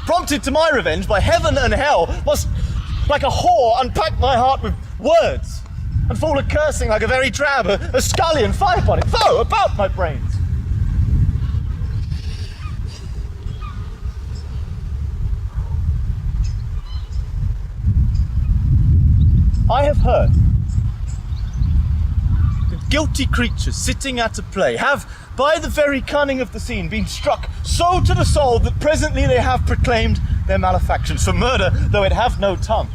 prompted to my revenge by heaven and hell, must, like a whore, unpack my heart with words, and fall a-cursing like a very drab, a scullion fire-potted foe about my brains. I have heard that guilty creatures sitting at a play have, by the very cunning of the scene, been struck so to the soul that presently they have proclaimed their malefactions. For murder, though it have no tongue,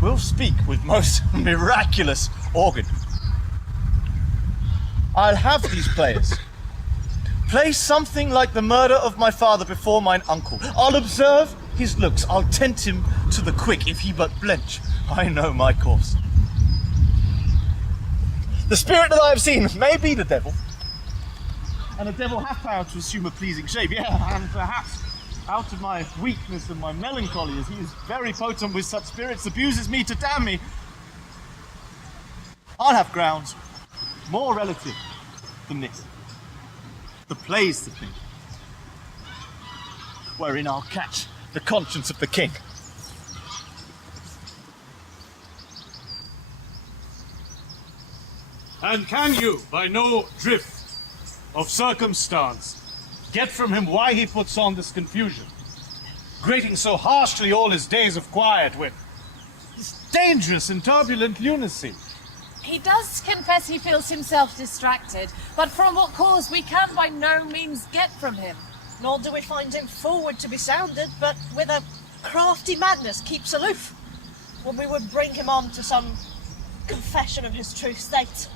will speak with most miraculous organ. I'll have these players play something like the murder of my father before mine uncle. I'll observe his looks, I'll tempt him to the quick, if he but blench. I know my course. The spirit that I have seen may be the devil, and the devil hath power to assume a pleasing shape, yeah, and perhaps out of my weakness and my melancholy, as he is very potent with such spirits, abuses me to damn me, I'll have grounds more relative than this. The play's the thing, wherein I'll catch the conscience of the king. And can you, by no drift of circumstance, get from him why he puts on this confusion, grating so harshly all his days of quiet with this dangerous and turbulent lunacy? He does confess he feels himself distracted, but from what cause we can by no means get from him. Nor do we find him forward to be sounded, but with a crafty madness keeps aloof, when we would bring him on to some confession of his true state.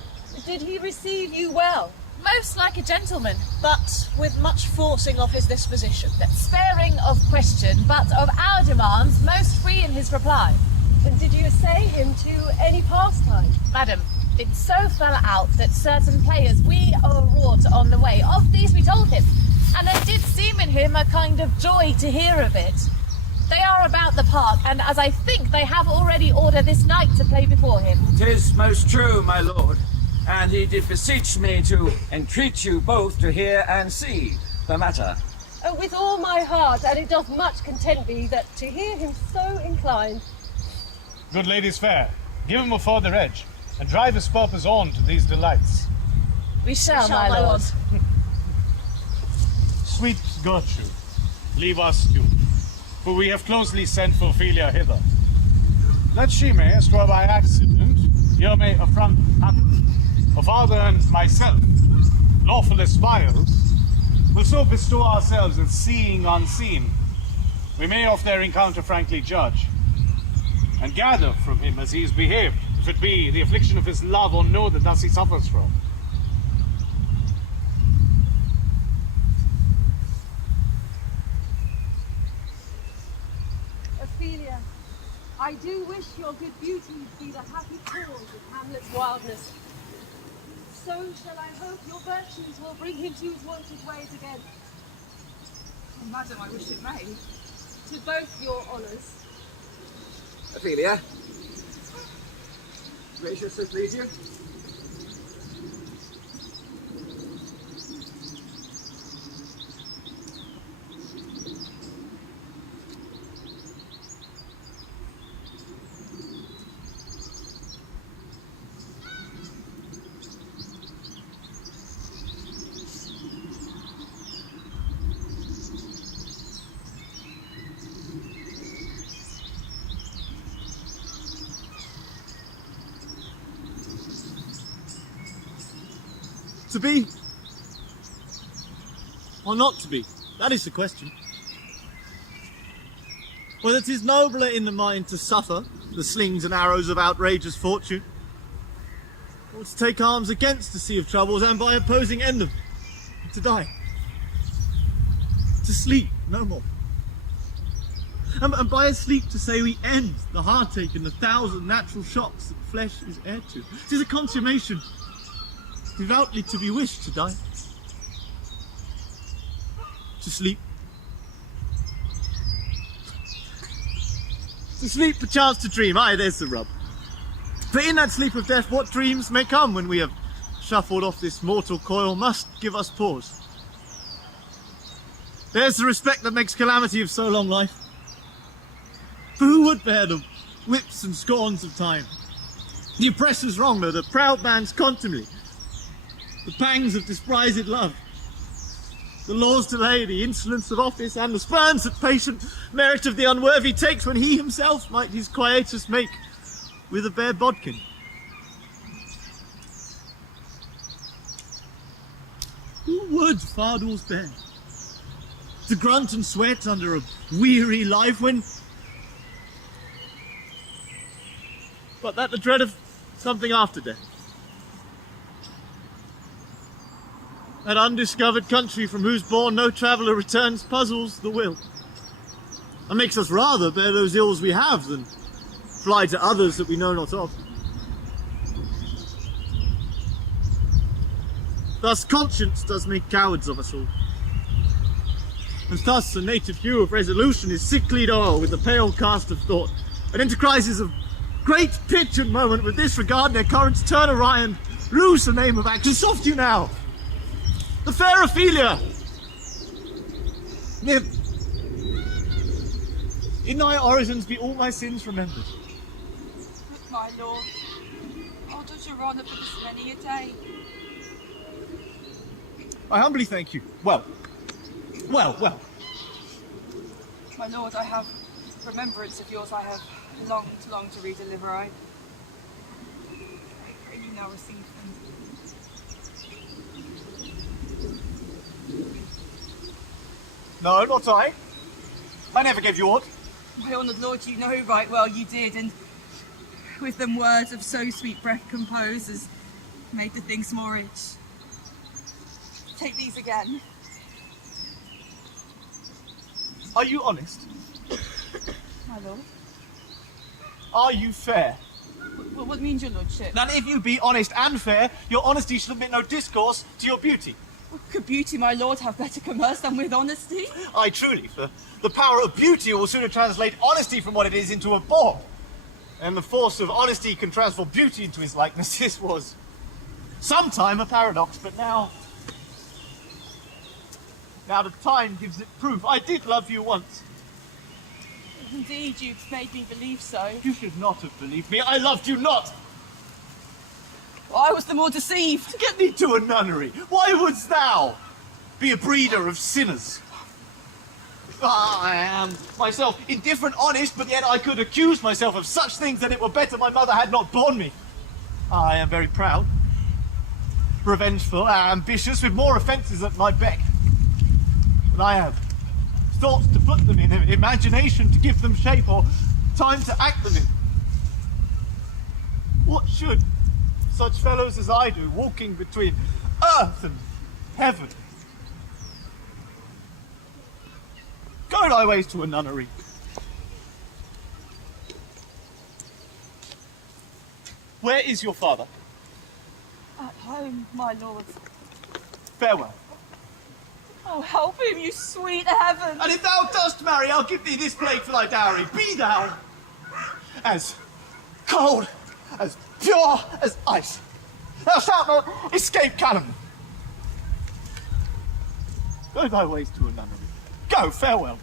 Did he receive you well? Most like a gentleman, But with much forcing of his disposition. sparing of question, but of our demands most free in his reply. And did you essay him to any pastime? Madam, it so fell out that certain players we o'erwrought on the way, of these we told him, and there did seem in him a kind of joy to hear of it. They are about the park, and as I think they have already ordered this night to play before him. 'Tis most true, my lord, and he did beseech me to entreat you both to hear and see the matter. Oh, with all my heart, and it doth much content me that to hear him so inclined. Good ladies fair, give him a further edge, and drive his purpose on to these delights. We shall, my lord. Sweet Gertrude, leave us to, for we have closely sent Ophelia hither, that she may, as 'twere by accident, here may affront her father and myself, lawful as files, will so bestow ourselves in seeing unseen, we may of their encounter frankly judge, and gather from him as he is behaved, if it be the affliction of his love or no that thus he suffers from. Ophelia, I do wish your good beauty to be the happy cause of Hamlet's wildness. So shall I hope your virtues will bring him to his wonted ways again. Madam, I wish it may. To both your honours. Ophelia. Gracious, so please you. To be or not to be? That is the question. Whether 'tis nobler in the mind to suffer the slings and arrows of outrageous fortune, or to take arms against the sea of troubles and by opposing end them, to die. To sleep no more. And by a sleep to say we end the heartache and the thousand natural shocks that flesh is heir to. 'Tis a consummation devoutly to be wished to die. To sleep. To sleep, perchance to dream. Aye, there's the rub. For in that sleep of death, what dreams may come when we have shuffled off this mortal coil must give us pause. There's the respect that makes calamity of so long life. For who would bear the whips and scorns of time? The oppressor's wrong, the proud man's contumely, the pangs of despised love, the law's delay, the insolence of office, and the spurns that patient merit of the unworthy takes when he himself might his quietus make with a bare bodkin. Who would fardels bear? To grunt and sweat under a weary life when... but that the dread of something after death. That undiscovered country from whose bourne no traveller returns puzzles the will, and makes us rather bear those ills we have than fly to others that we know not of. Thus conscience does make cowards of us all, and thus the native hue of resolution is sicklied o'er with the pale cast of thought, and enterprises of great pitch and moment with disregard their currents turn awry and lose the name of action. Soft you now! The fair Ophelia! Nymph! In thy orisons be all my sins remembered. But my lord, how does your honour for this many a day? I humbly thank you. Well. My lord, I have remembrance of yours I have longed to redeliver. I pray you now receive them. No, not I. I never gave you aught. My honoured lord, you know right well you did, and with them words of so sweet breath composed as made the things more rich. Take these again. Are you honest? My lord. Are you fair? What means your lordship? That if you be honest and fair, your honesty shall admit no discourse to your beauty. Could beauty, my lord, have better commerce than with honesty? Aye, truly, for the power of beauty will sooner translate honesty from what it is into a bawd. And the force of honesty can transform beauty into his likeness. This was sometime a paradox, but now the time gives it proof. I did love you once. Indeed, you've made me believe so. You should not have believed me. I loved you not. I was the more deceived. Get thee to a nunnery. Why wouldst thou be a breeder of sinners? I am myself indifferent, honest, but yet I could accuse myself of such things that it were better my mother had not borne me. I am very proud, revengeful, ambitious, with more offences at my beck. But I have thoughts to put them in, imagination to give them shape, or time to act them in. What should such fellows as I do, walking between earth and heaven? Go thy ways to a nunnery. Where is your father? At home, my lord. Farewell. Oh, help him, you sweet heaven! And if thou dost marry, I'll give thee this blade for thy dowry. Be thou as cold, as pure as ice. Thou shalt not escape calumny. Go thy ways to a nunnery. Go, farewell.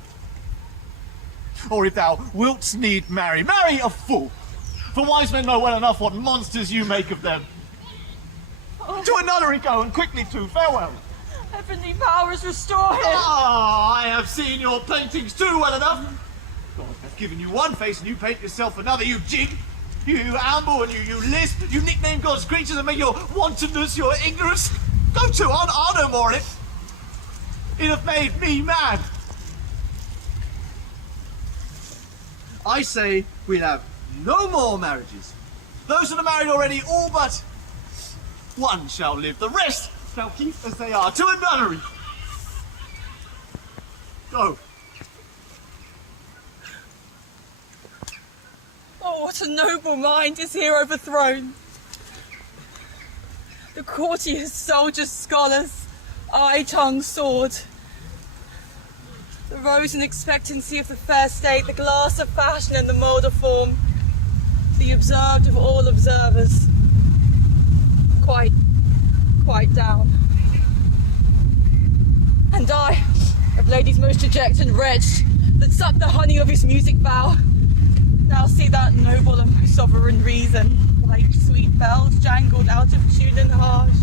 Or if thou wilt need marry, marry a fool. For wise men know well enough what monsters you make of them. To a nunnery go, and quickly too. Farewell. Heavenly powers, restore him! Ah, I have seen your paintings too well enough. God hath given you one face and you paint yourself another, you jig. You amble and you lisp, you nickname God's creatures and make your wantonness your ignorance. Go to, I'll no more in it. It hath made me mad. I say we'll have no more marriages. Those that are married already, all but one shall live. The rest shall keep as they are, to a nunnery. Go. Oh, what a noble mind is here overthrown. The courtiers, soldiers, scholars, eye, tongue, sword. The rose and expectancy of the fair state, the glass of fashion and the mould of form. The observed of all observers. Quite down. And I, of ladies most dejected and wretched, that sucked the honey of his music vow, now see that noble and most sovereign reason, like sweet bells jangled out of tune and harsh.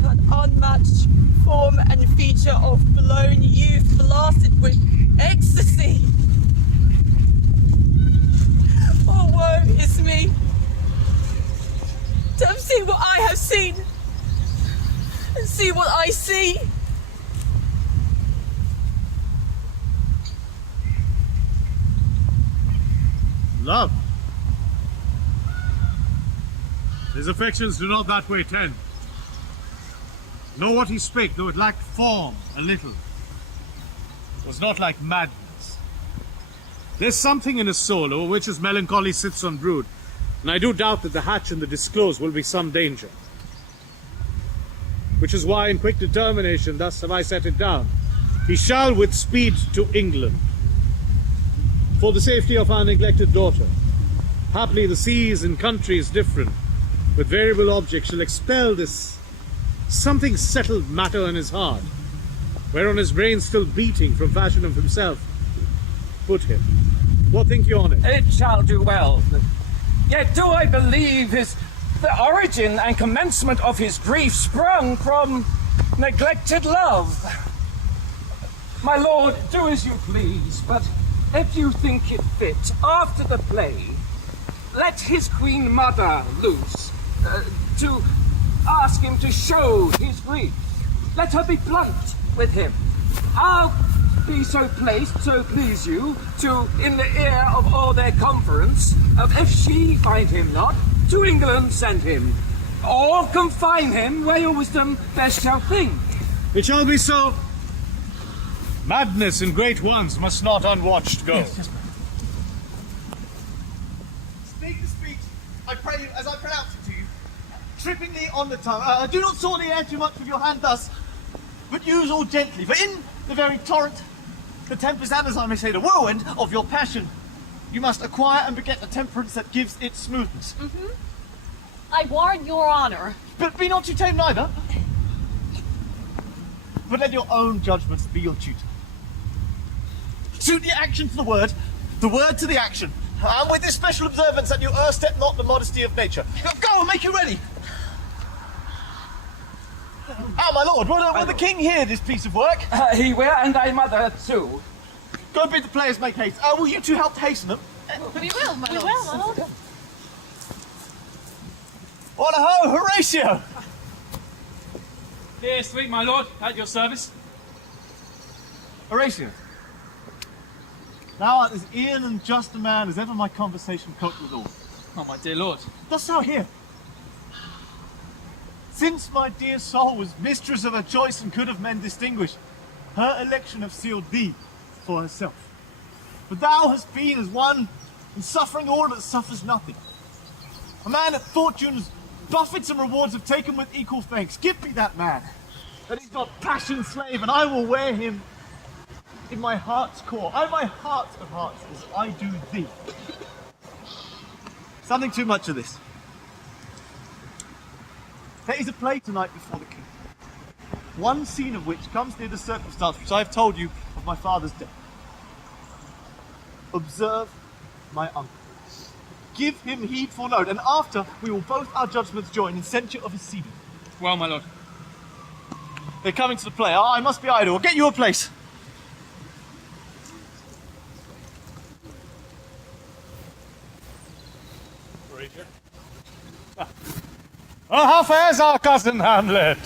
That unmatched form and feature of blown youth blasted with ecstasy. Oh, woe is me, to have seen what I have seen, and see what I see. Love. His affections do not that way tend. Know what he spake, though it lacked form a little, was not like madness. There's something in his soul over which his melancholy sits on brood, and I do doubt that the hatch and the disclose will be some danger. Which is why in quick determination thus have I set it down. He shall with speed to England, for the safety of our neglected daughter. Haply the seas and countries different, with variable objects, shall expel this something settled matter in his heart, whereon his brain still beating from fashion of himself. Put him. What think you on it? It shall do well. Yet do I believe the origin and commencement of his grief sprung from neglected love. My lord, do as you please, but if you think it fit, after the play, let his queen mother loose, to ask him to show his grief. Let her be blunt with him. I'll be so placed, so please you, to, in the ear of all their conference, of if she find him not, to England send him, or confine him where your wisdom best shall think. It shall be so. Madness in great ones must not unwatched go. Yes. Speak the speech, I pray you, as I pronounce it to you, trippingly on the tongue. Do not saw the air too much with your hand thus, but use all gently, for in the very torrent, the tempest and, as I may say, the whirlwind of your passion, you must acquire and beget the temperance that gives it smoothness. I warn your honour. But be not too tame neither, but let your own judgments be your tutor. Suit the action to the word to the action, and with this special observance that you o'erstep not the modesty of nature. Go and make you ready. Ah, my lord, will the king hear this piece of work? He will, and thy mother too. Go bid the players make haste. Will you two help to hasten them? We will, my lord. What a ho, Horatio! Here, sweet my lord, at your service. Horatio, thou art as ean and just a man as ever my conversation coped withal. Oh, my dear lord. Dost thou hear? Since my dear soul was mistress of her choice and could of men distinguish, her election have sealed thee for herself. But thou hast been as one in suffering all that suffers nothing. A man that fortune's buffets and rewards have taken with equal thanks. Give me that man, that he's not passion's slave, and I will wear him in my heart's core, out of my heart of hearts, as I do thee. Something too much of this. There is a play tonight before the king. One scene of which comes near the circumstance which I have told you of my father's death. Observe my uncle. Give him heedful note, and after we will both our judgments join in censure of his seeming. Well, my lord. They're coming to the play. I must be idle. I'll get you a place. Oh, how fares our cousin Hamlet?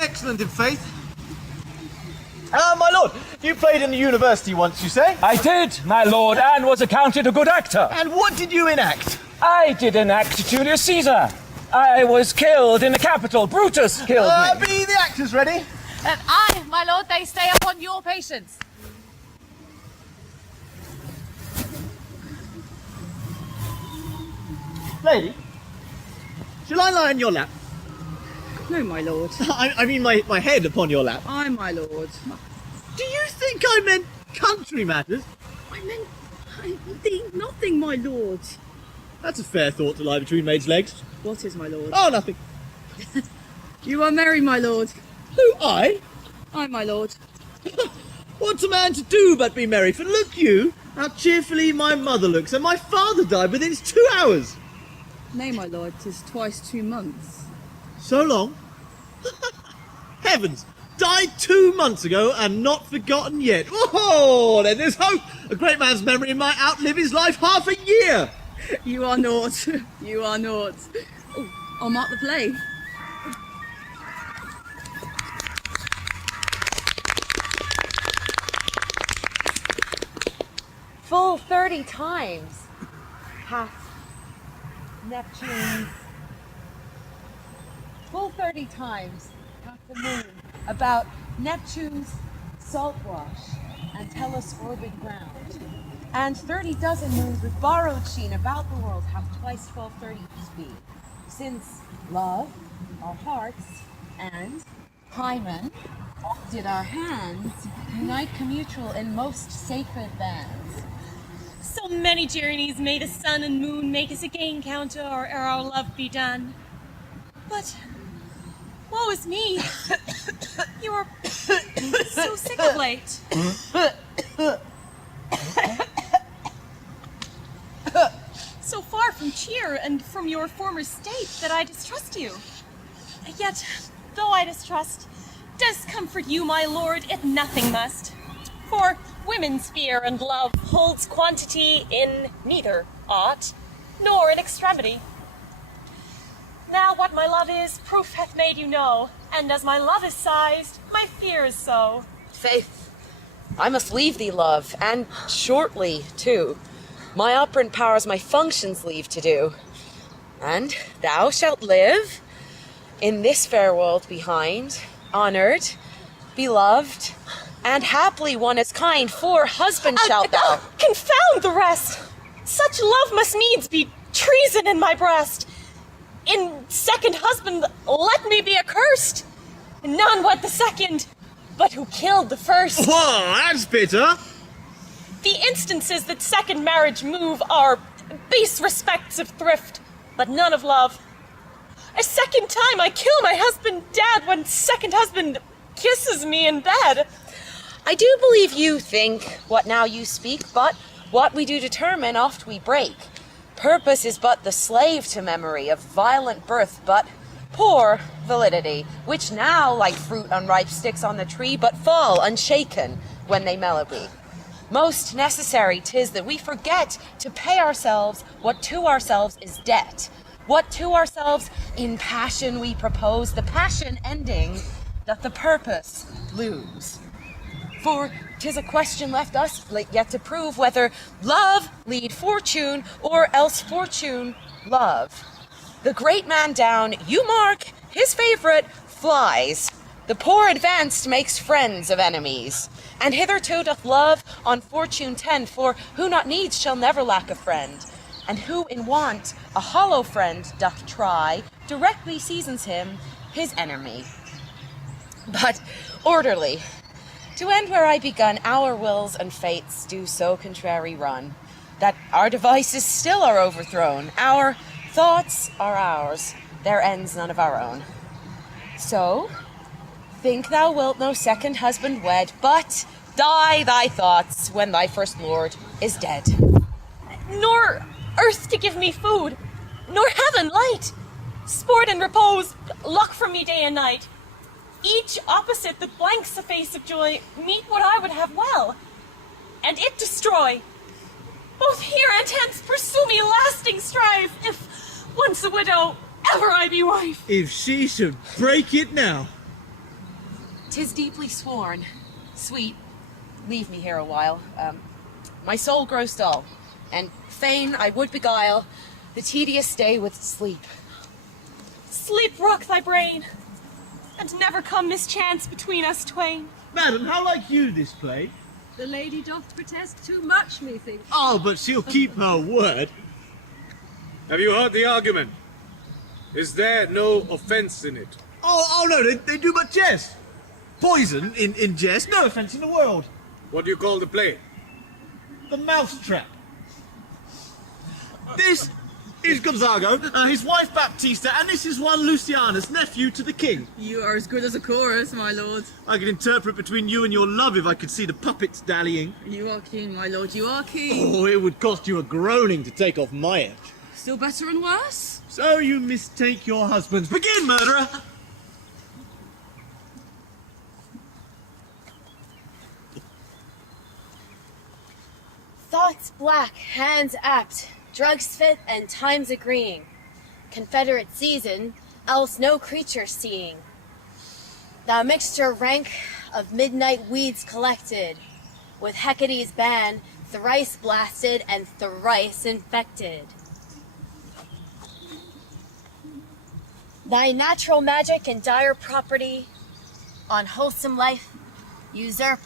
Excellent in faith. My lord, you played in the university once, you say? I did, my lord, and was accounted a good actor. And what did you enact? I did enact Julius Caesar. I was killed in the Capitol. Brutus killed me. Be the actors ready? And I, my lord, they stay upon your patience. Lady, shall I lie on your lap? No, my lord. I mean my head upon your lap. Aye, my lord. Do you think I meant country matters? I meant indeed nothing, my lord. That's a fair thought to lie between maids' legs. What is, my lord? Oh, nothing. You are merry, my lord. Who, I? Aye, my lord. What's a man to do but be merry? For look you, how cheerfully my mother looks, and my father died within 2 hours. Nay, my lord, 'tis twice 2 months. So long? Heavens! Died 2 months ago and not forgotten yet. Oh, then there's hope. A great man's memory might outlive his life half a year. You are naught. You are naught. Oh, I'll mark the play. Full 30 times hath Neptune's. Full 30 times hath the moon about Neptune's salt wash and Tellus orbit ground. And 30 dozen moons with borrowed sheen about the world hath twice 1230 speed. Since love, our hearts, and Hymen did our hands unite commutual in most sacred bands. So many journeys may the sun and moon make us again counter or ere our love be done. But woe is me. You are so sick of late. So far from cheer and from your former state that I distrust you. Yet, though I distrust, does comfort you, my lord, if nothing must. For women's fear and love holds quantity in neither aught, nor in extremity. Now what my love is, proof hath made you know, and as my love is sized, my fear is so. Faith, I must leave thee, love, and shortly, too. My operant powers my functions leave to do. And thou shalt live in this fair world behind, honored, beloved, and haply one as kind, for husband shalt thou. Confound the rest! Such love must needs be treason in my breast. In second husband, let me be accursed. None wed the second, but who killed the first. Whoa, that's bitter. The instances that second marriage move are base respects of thrift, but none of love. A second time I kill my husband dead when second husband kisses me in bed. I do believe you think what now you speak, but what we do determine oft we break. Purpose is but the slave to memory of violent birth, but poor validity, which now like fruit unripe sticks on the tree, but fall unshaken when they mellow be. Most necessary 'tis that we forget to pay ourselves what to ourselves is debt. What to ourselves in passion we propose, the passion ending, doth the purpose lose. For 'tis a question left us yet to prove whether love lead fortune or else fortune love. The great man down, you mark, his favorite flies. The poor advanced makes friends of enemies. And hitherto doth love on fortune tend, for who not needs shall never lack a friend. And who in want a hollow friend doth try, directly seasons him his enemy. But orderly, To end where I begun, our wills and fates do so contrary run, that our devices still are overthrown. Our thoughts are ours, their ends none of our own. So, think thou wilt no second husband wed, but die thy thoughts when thy first lord is dead. Nor earth to give me food, nor heaven light. Sport and repose lock from me day and night. Each opposite that blanks a face of joy meet what I would have well, and it destroy. Both here and hence pursue me lasting strife, if once a widow, ever I be wife. If she should break it now. 'Tis deeply sworn. Sweet, leave me here a while. My soul grows dull, and fain I would beguile the tedious day with sleep. Sleep rock thy brain, and never come mischance between us twain. Madam, how like you this play? The lady doth protest too much, methinks. Oh, but she'll keep her word. Have you heard the argument? Is there no offence in it? Oh no, they do but jest. Poison in jest, no offence in the world. What do you call the play? The Mousetrap. This is Gonzago, his wife Baptista, and this is one Lucianus, nephew to the king. You are as good as a chorus, my lord. I could interpret between you and your love if I could see the puppets dallying. You are king, my lord, you are king. Oh, it would cost you a groaning to take off my edge. Still better and worse? So you mistake your husbands. Begin, murderer! Thoughts black, hands apt, drugs fit, and times agreeing. Confederate season, else no creature seeing. Thou mixture rank of midnight weeds collected, with Hecate's ban, thrice blasted and thrice infected. Thy natural magic and dire property, on wholesome life, usurp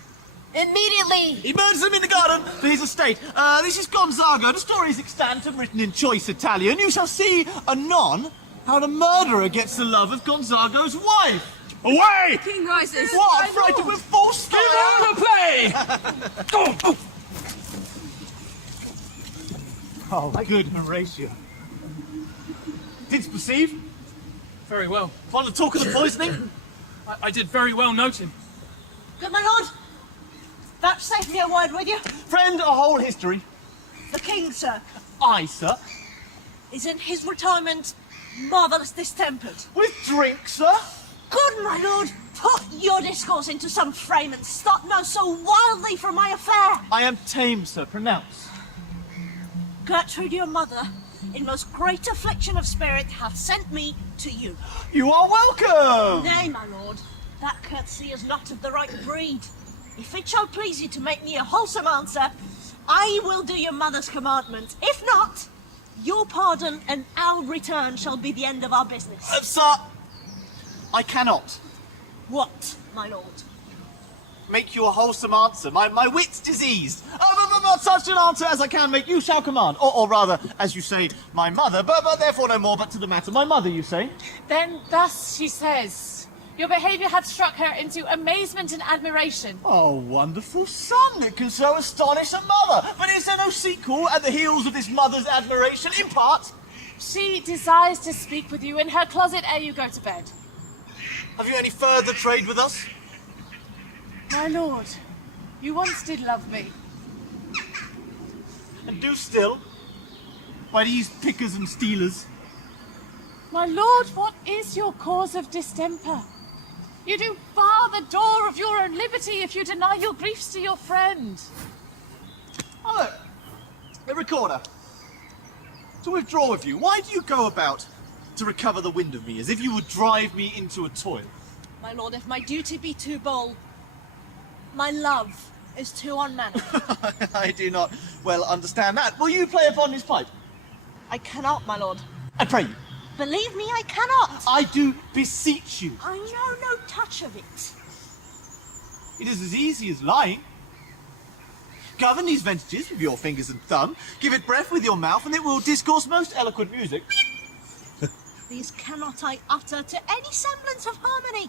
immediately! He murders him in the garden for his estate. This is Gonzago. The story is extant and written in choice Italian. You shall see anon how the murderer gets the love of Gonzago's wife. Away! King rises. What? Frightened with false Give on the play! Oh, good Horatio. Didst perceive? Very well. Upon the talk of the poisoning? I did very well note him. Good my lord, vouchsafe me a word with you. Friend, a whole history. The king, sir, I, sir. is in his retirement marvellous distempered. With drink, sir? Good my lord, put your discourse into some frame and stop not so wildly from my affair. I am tame, sir. Pronounce. Gertrude, your mother, in most great affliction of spirit, hath sent me to you. You are welcome! Nay, my lord, that courtesy is not of the right breed. If it shall please you to make me a wholesome answer, I will do your mother's commandment. If not, your pardon and our return shall be the end of our business. Sir, I cannot What, my lord? make you a wholesome answer. My wit's diseased. Not such an answer as I can make. You shall command. Or rather, as you say, my mother. But therefore no more, but to the matter. My mother, you say? Then thus she says, your behaviour hath struck her into amazement and admiration. Oh, wonderful son that can so astonish a mother. But is there no sequel at the heels of this mother's admiration? In part. She desires to speak with you in her closet ere you go to bed. Have you any further trade with us? My lord, you once did love me. And do still? By these pickers and stealers? My lord, what is your cause of distemper? You do bar the door of your own liberty if you deny your griefs to your friend. Oh, look. The recorder. To withdraw with you, why do you go about to recover the wind of me, as if you would drive me into a toil? My lord, if my duty be too bold, my love is too unmanly. I do not well understand that. Will you play upon his pipe? I cannot, my lord. I pray you. Believe me, I cannot. I do beseech you. I know no touch of it. It is as easy as lying. Govern these ventages with your fingers and thumb, give it breath with your mouth, and it will discourse most eloquent music. These cannot I utter to any semblance of harmony.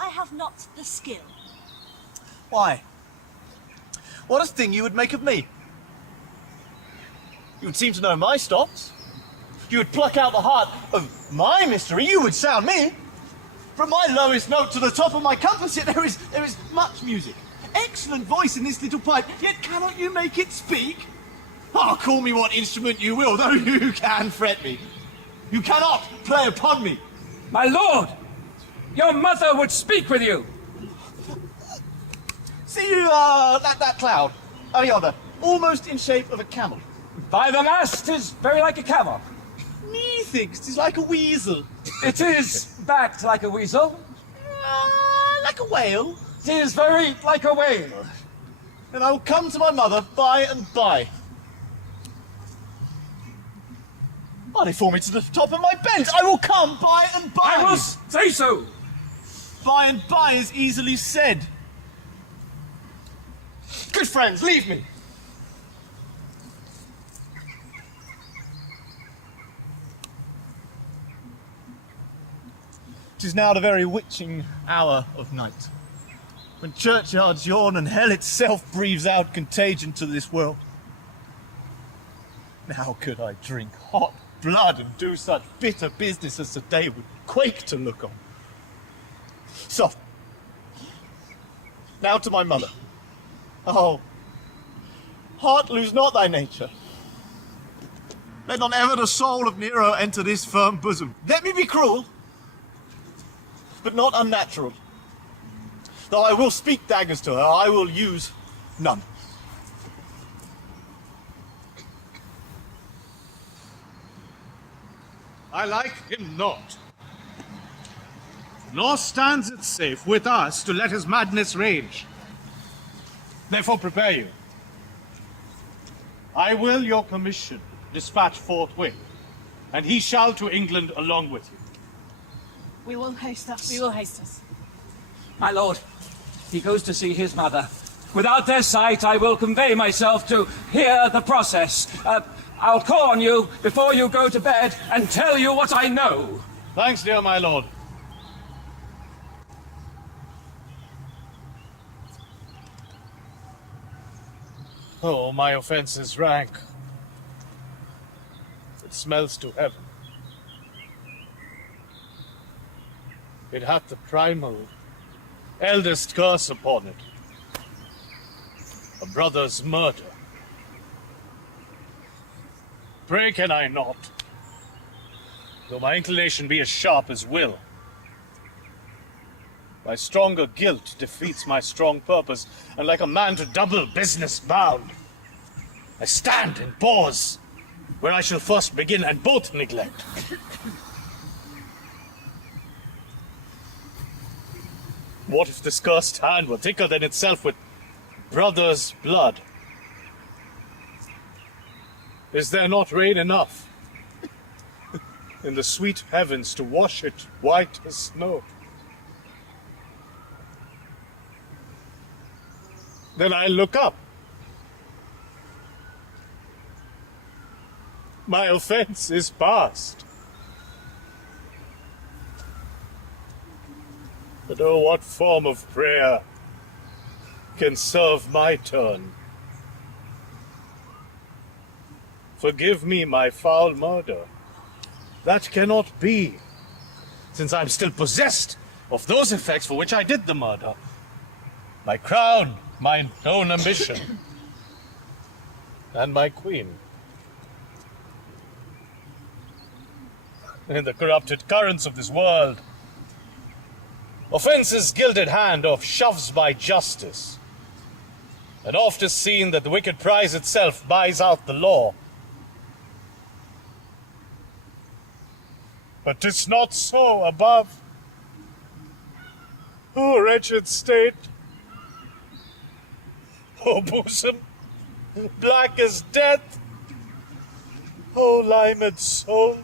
I have not the skill. Why? What a thing you would make of me. You would seem to know my stops. You would pluck out the heart of my mystery. You would sound me. From my lowest note to the top of my compass, yet there is much music. Excellent voice in this little pipe, yet cannot you make it speak? Oh, call me what instrument you will, though you can fret me. You cannot play upon me. My lord, your mother would speak with you. See you, that cloud, over yonder, almost in shape of a camel. By the mast, 'tis very like a camel. Methinks 'tis like a weasel. It is backed like a weasel. Like a whale. It is very like a whale. Then I will come to my mother by and by. Why, they fall me to the top of my bent. I will come by and by. I will say so. By and by is easily said. Good friends, leave me. 'Tis now the very witching hour of night, when churchyards yawn and hell itself breathes out contagion to this world. Now could I drink hot blood and do such bitter business as the day would quake to look on. So, now to my mother. Oh, heart, lose not thy nature. Let not ever the soul of Nero enter this firm bosom. Let me be cruel, but not unnatural. Though I will speak daggers to her, I will use none. I like him not. Nor stands it safe with us to let his madness rage. Therefore prepare you. I will your commission dispatch forthwith, and he shall to England along with you. We will haste us. We will haste us. My lord, he goes to see his mother. Without their sight, I will convey myself to hear the process. I'll call on you before you go to bed and tell you what I know. Thanks, dear my lord. Oh, my offense is rank. It smells to heaven. It hath the primal, eldest curse upon it. A brother's murder. Pray can I not, though my inclination be as sharp as will. My stronger guilt defeats my strong purpose, and like a man to double business bound, I stand and pause where I shall first begin and both neglect. What if this cursed hand were thicker than itself with brother's blood? Is there not rain enough in the sweet heavens to wash it white as snow? Then I look up. My offense is past. But oh, what form of prayer can serve my turn? Forgive me my foul murder. That cannot be, since I'm still possessed of those effects for which I did the murder. My crown, mine own ambition, and my queen. In the corrupted currents of this world, offence's gilded hand oft shoves by justice, and oft is seen that the wicked prize itself buys out the law. But 'tis not so above. O wretched state! O bosom, black as death! O limed soul,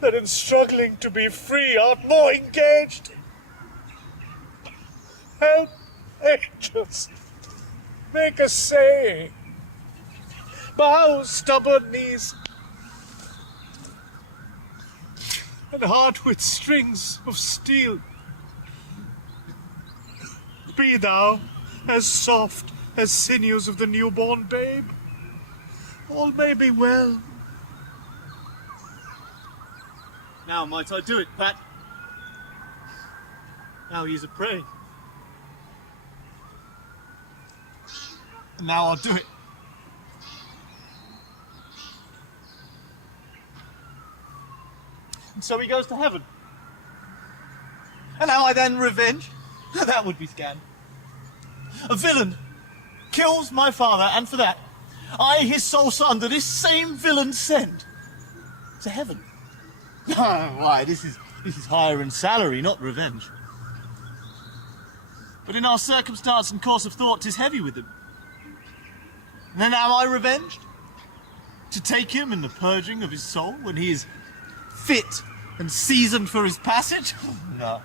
that in struggling to be free art more engaged! Help, angels, make a say! Bow stubborn knees, and heart with strings of steel. be thou as soft as sinews of the newborn babe. All may be well. Now might I do it, Pat? Now he is a prey. And now I'll do it. And so he goes to heaven. And now I then revenge? That would be scandal. A villain kills my father, and for that, I, his sole son, to this same villain send to heaven. Why, this is higher in salary, not revenge. But in our circumstance and course of thought, 'tis heavy with him. And then am I revenged? To take him in the purging of his soul when he is fit and seasoned for his passage? No.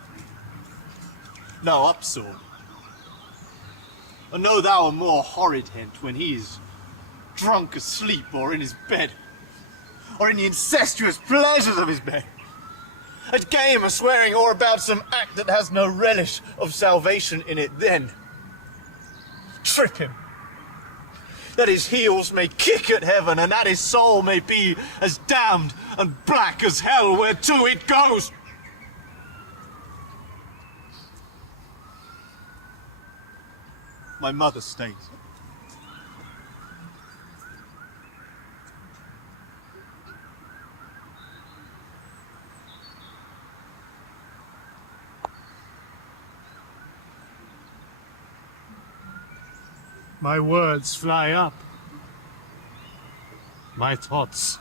No, up sword. Or know thou a more horrid hint when he is drunk asleep or in his bed, or in the incestuous pleasures of his bed, at game or swearing or about some act that has no relish of salvation in it, then trip him, that his heels may kick at heaven, and that his soul may be as damned and black as hell whereto it goes. My mother stays. My words fly up. My thoughts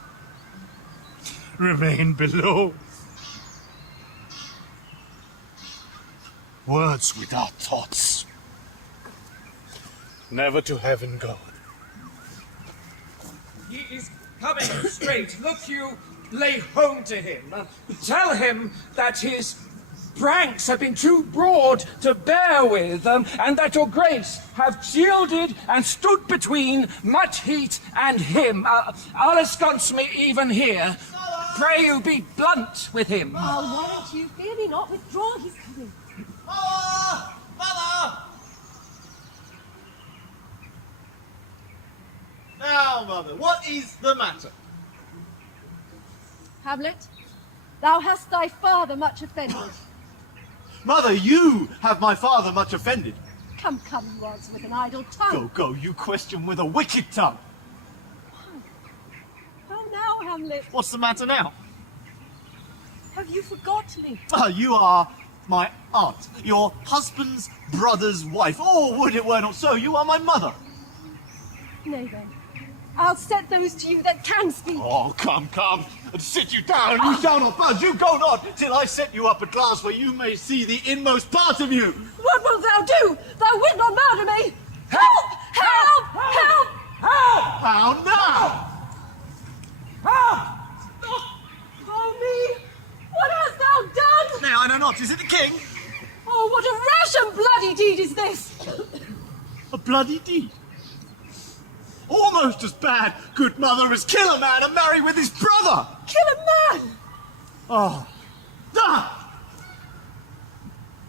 remain below. Words without thoughts never to heaven go. He is coming straight. Look you, lay home to him. Tell him that his pranks have been too broad to bear with, and that your grace have shielded and stood between much heat and him. I'll ensconce me even here. Pray you be blunt with him. Oh, why don't you fear me not? Withdraw, he's coming. Mother! Mother! Now, mother, what is the matter? Hamlet, thou hast thy father much offended. Mother, you have my father much offended. Come, you answer with an idle tongue. Go, you question with a wicked tongue. How now, Hamlet? What's the matter now? Have you forgot me? You are my aunt, your husband's brother's wife. Oh, would it were not so, you are my mother. Nay then, I'll set those to you that can speak. Oh, come, and sit you down, you shall not budge, you go not, till I set you up a glass where you may see the inmost part of you. What wilt thou do? Thou wilt not murder me! Help! Help! Help! How now? Oh me! What hast thou done? Now I know not, is it the king? Oh, what a rash and bloody deed is this! A bloody deed? Almost as bad, good mother, as kill a man and marry with his brother! Kill a man! Oh. Ah!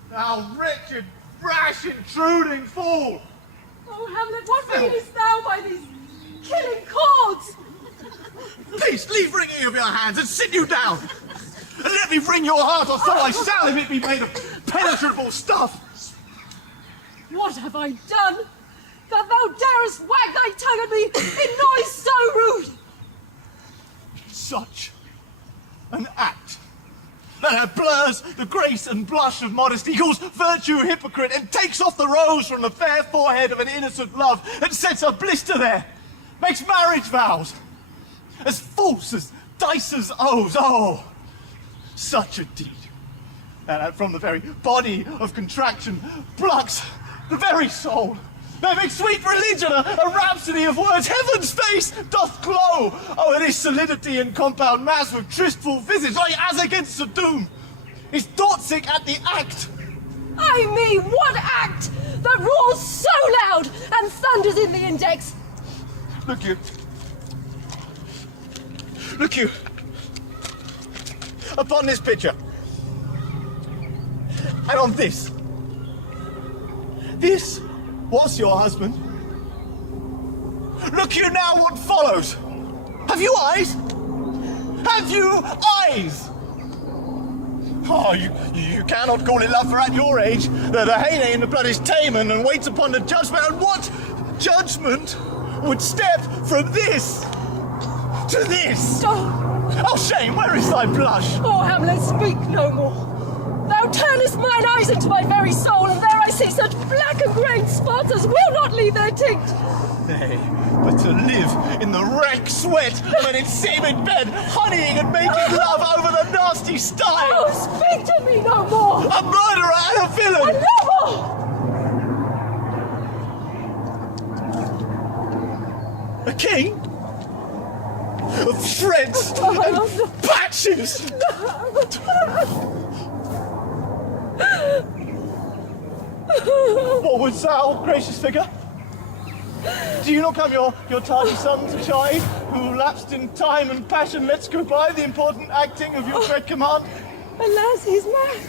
Thou wretched, rash, intruding fool! Oh, Hamlet, what meanest thou by these killing cords? Peace, leave wringing of your hands and sit you down! And let me wring your heart, or so I shall if it be made of penetrable stuff! What have I done? That thou darest wag thy tongue at me in noise so rude! Such an act that blurs the grace and blush of modesty, calls virtue hypocrite, and takes off the rose from the fair forehead of an innocent love, and sets a blister there, makes marriage vows as false as dicer's oaths. Oh, such a deed, that from the very body of contraction plucks the very soul. They make sweet religion a rhapsody of words. Heaven's face doth glow o'er this solidity and compound mass with tristful visage, like as against the doom. Is thought-sick at the act. Ay me, what act that roars so loud and thunders in the index? Look you. Look you. Upon this picture. And on this. This was your husband. Look you now what follows. Have you eyes? Have you eyes? Oh, you cannot call it love, for at your age, the heyday in the blood is tame and waits upon the judgment. And what judgment would step from this to this? Oh, shame, where is thy blush? Oh, Hamlet, speak no more. Thou turnest mine eyes into my very soul, and there I see such black and grey spots as will not leave their tinct. Nay, but to live in the rank sweat of an enseamed bed, honeying and making love over the nasty stile. Oh, speak to me no more. A murderer and a villain. A lover. A king? Of threads and patches. What wouldst thou, gracious figure? Do you not come your tardy son to chide, who lapsed in time and passion lets go by the important acting of your dread command? Alas, he's mad.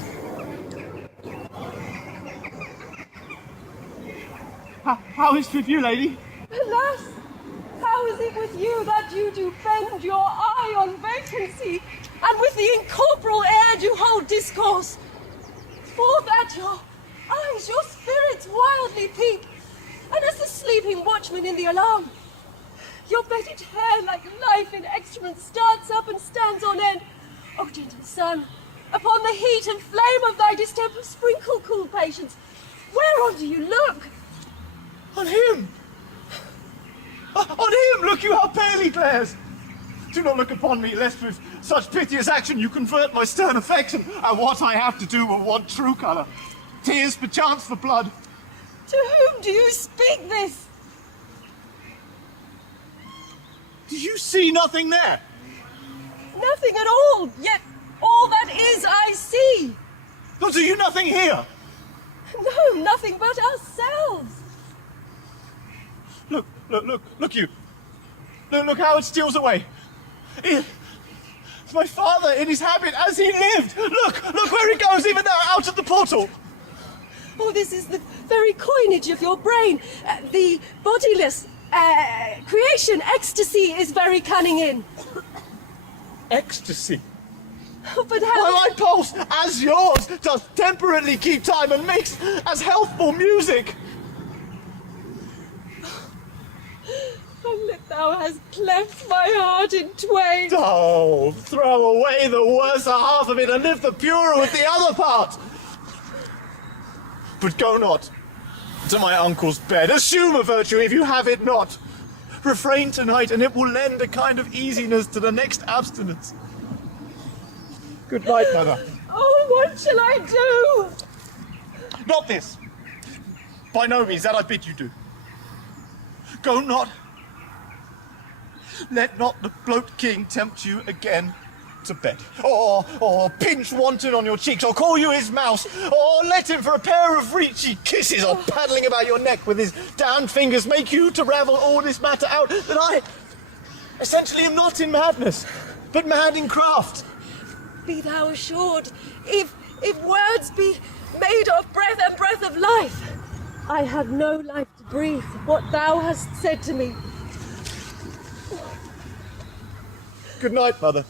How is it with you, lady? Alas, how is it with you that you do bend your eye on vacancy, and with the incorporeal air do hold discourse? Forth at your eyes your spirits wildly peep, and as the sleeping watchman in the alarm, your bedded hair like life in excrement starts up and stands on end. O gentle sun, upon the heat and flame of thy distemper sprinkle cool patience. Whereon do you look? On him! On him! Look you how pale he glares! Do not look upon me, lest with such piteous action you convert my stern affection, and what I have to do will want true colour. Tears perchance for blood. To whom do you speak this? Do you see nothing there? Nothing at all, yet all that is I see. Nor do you nothing here? No, nothing but ourselves. Look you. Look how it steals away. It's my father in his habit as he lived. Look where he goes even now, out of the portal. Oh, this is the very coinage of your brain. The bodiless creation ecstasy is very cunning in. Ecstasy? Oh, but how... My pulse, as yours, does temperately keep time and makes as healthful music. Hamlet, thou hast cleft my heart in twain. Oh, throw away the worse half of it and live the purer with the other part. But go not to my uncle's bed. Assume a virtue if you have it not. Refrain tonight, and it will lend a kind of easiness to the next abstinence. Good night, mother. Oh, what shall I do? Not this. By no means, that I bid you do. Go not. Let not the bloat king tempt you again to bed, or pinch wanton on your cheeks, or call you his mouse, or let him for a pair of reachy kisses, or paddling about your neck with his damned fingers make you to ravel all this matter out, that I essentially am not in madness, but mad in craft. Be thou assured, if words be made of breath and breath of life, I have no life to breathe what thou hast said to me. Good night, mother.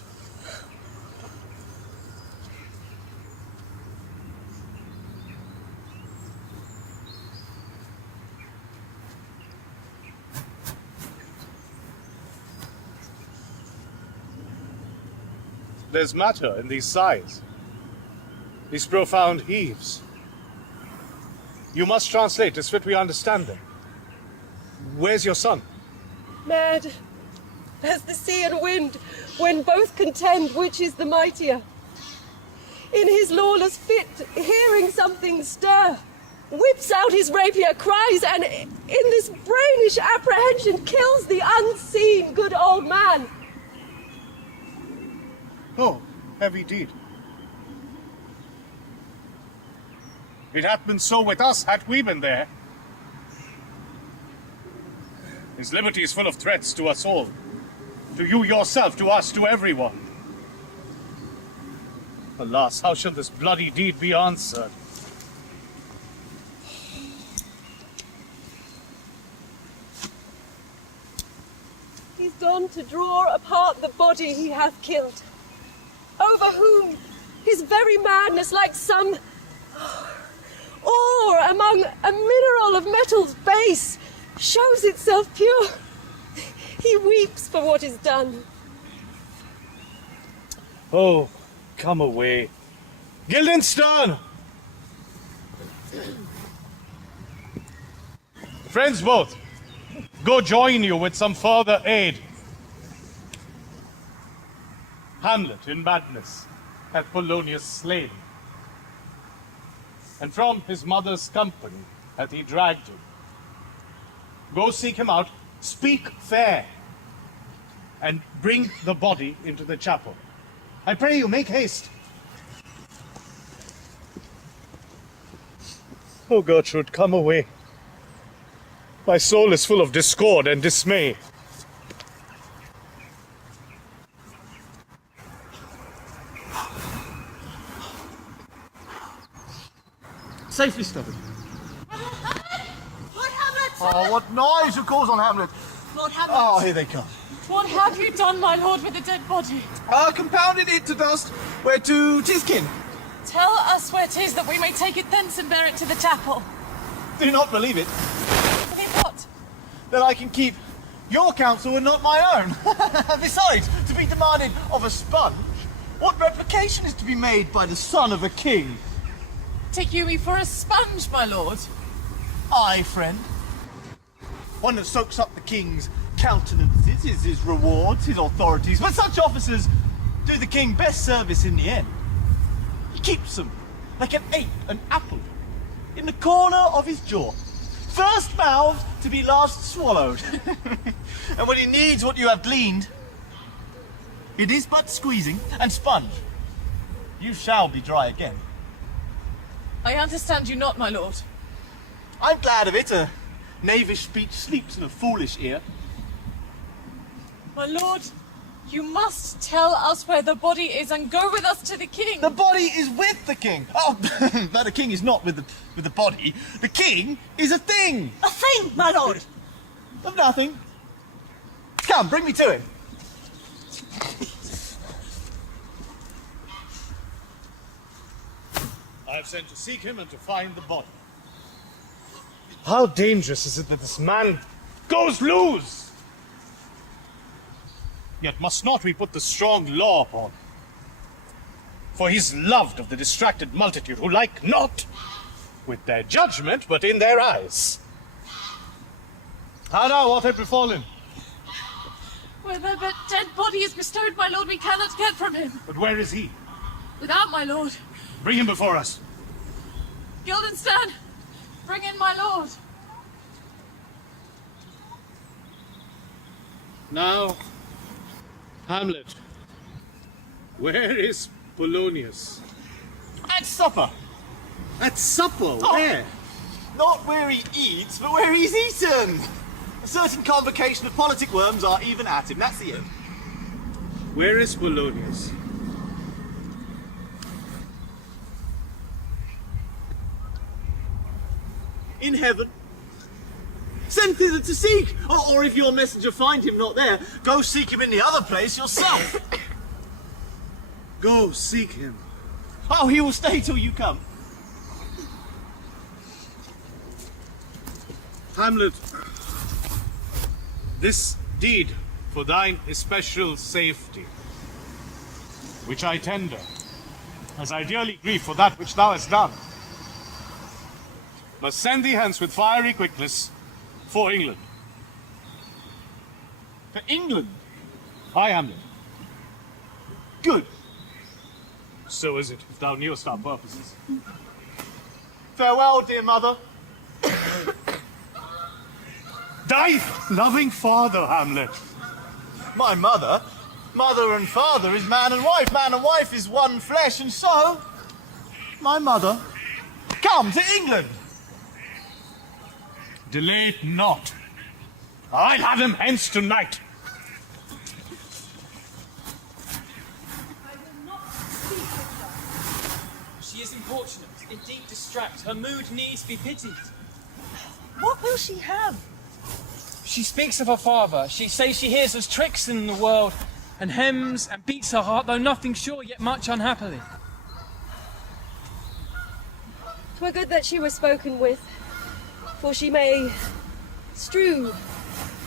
There's matter in these sighs, these profound heaves. You must translate as fit we understand them. Where's your son? Mad as the sea and wind, when both contend which is the mightier. In his lawless fit, hearing something stir, whips out his rapier, cries, and in this brainish apprehension kills the unseen good old man. Oh, heavy deed. It hath been so with us, had we been there. His liberty is full of threats to us all. To you yourself, to us, to everyone. Alas, how shall this bloody deed be answered? He's gone to draw apart the body he hath killed, over whom his very madness, like some ore among a mineral of metals base, shows itself pure. He weeps for what is done. Oh, come away. Guildenstern! Friends both, go join you with some further aid. Hamlet in madness hath Polonius slain, and from his mother's company hath he dragged him. Go seek him out, speak fair, and bring the body into the chapel. I pray you, make haste. Oh, Gertrude, come away. My soul is full of discord and dismay. Safely stubborn. Lord Hamlet! Oh, what noise you cause on Hamlet. Lord Hamlet! Oh, here they come. What have you done, my lord, with the dead body? Compounded it to dust, where to Tiskin. Tell us where 'tis, that we may take it thence and bear it to the chapel. Do not believe it, Believe what? that I can keep your counsel and not my own. Besides, to be demanded of a sponge, what replication is to be made by the son of a king? Take you me for a sponge, my lord? Aye, friend. One that soaks up the king's countenances, his rewards, his authorities. But such officers do the king best service in the end. He keeps them like an ape, an apple, in the corner of his jaw. First mouthed to be last swallowed. And when he needs what you have gleaned, it is but squeezing and sponge. You shall be dry again. I understand you not, my lord. I'm glad of it. A knavish speech sleeps in a foolish ear. My lord, you must tell us where the body is and go with us to the king. The body is with the king. Oh, but the king is not with the body. The king is a thing. A thing, my lord! Of nothing. Come, bring me to him. I have sent to seek him and to find the body. How dangerous is it that this man goes loose? Yet must not we put the strong law upon him? For he's loved of the distracted multitude, who like not with their judgment, but in their eyes. How now, what hath befallen? Where the dead body is bestowed, my lord, we cannot get from him. But where is he? Without, my lord. Bring him before us. Guildenstern, bring in my lord. Now, Hamlet, where is Polonius? At supper. At supper? Where? Not where he eats, but where he's eaten. A certain convocation of politic worms are even at him. That's the end. Where is Polonius? In heaven. Send thither to seek. Or if your messenger find him not there, go seek him in the other place yourself. Go seek him. Oh, he will stay till you come. Hamlet, this deed for thine especial safety, which I tender, as I dearly grieve for that which thou hast done, must send thee hence with fiery quickness for England. For England? Aye, Hamlet. Good. So is it, if thou knewest our purposes. Farewell, dear mother. Thy loving father, Hamlet. My mother? Mother and father is man and wife. Man and wife is one flesh, and so, my mother, come to England. Delay it not. I'll have him hence tonight. She is importunate, in deep distract. Her mood needs be pitied. What will she have? She speaks of her father. She says she hears there's tricks in the world, and hems and beats her heart, though nothing sure, yet much unhappily. 'Twere good that she were spoken with, for she may strew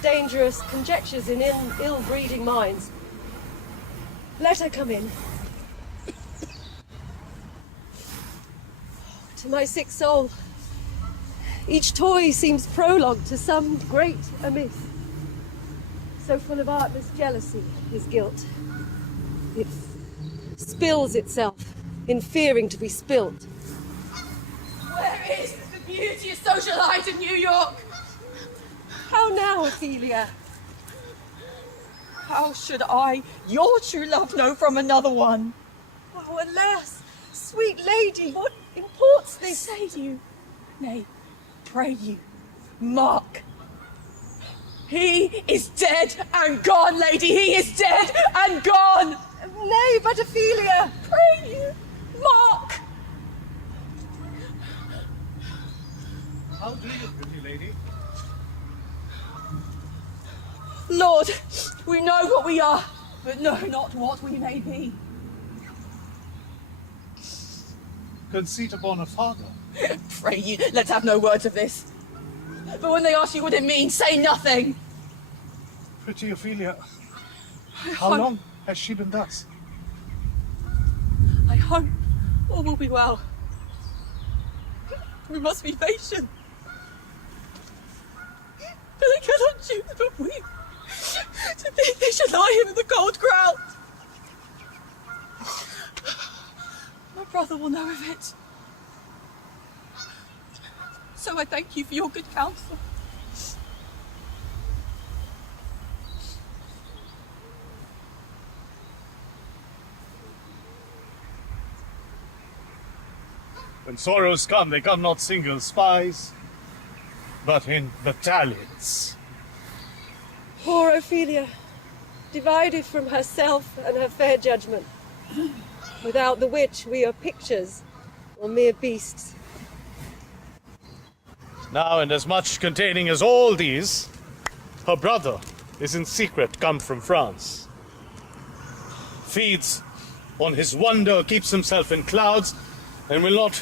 dangerous conjectures in ill-breeding minds. Let her come in. To my sick soul, each toy seems prologue to some great amiss. So full of artless jealousy is guilt. It spills itself in fearing to be spilt. Where is the beauteous socialite in New York? How now, Ophelia? How should I, your true love, know from another one? Oh, alas, sweet lady, what imports this? Say you, nay, pray you, mark. He is dead and gone, lady. He is dead and gone. Nay, but Ophelia, Pray you, mark. How do you, pretty lady? Lord, we know what we are, but know not what we may be. Conceit upon a father. Pray you, let's have no words of this. But when they ask you what it means, say nothing. Pretty Ophelia, how long has she been thus? I hope all will be well. We must be patient. But I cannot choose but weep. To think they should lie here in the cold ground. My brother will know of it. So I thank you for your good counsel. When sorrows come, they come not single spies, but in battalions. poor Ophelia, divided from herself and her fair judgment. Without the which we are pictures or mere beasts. Now, and as much containing as all these, her brother is in secret come from France. Feeds on his wonder, keeps himself in clouds, and will not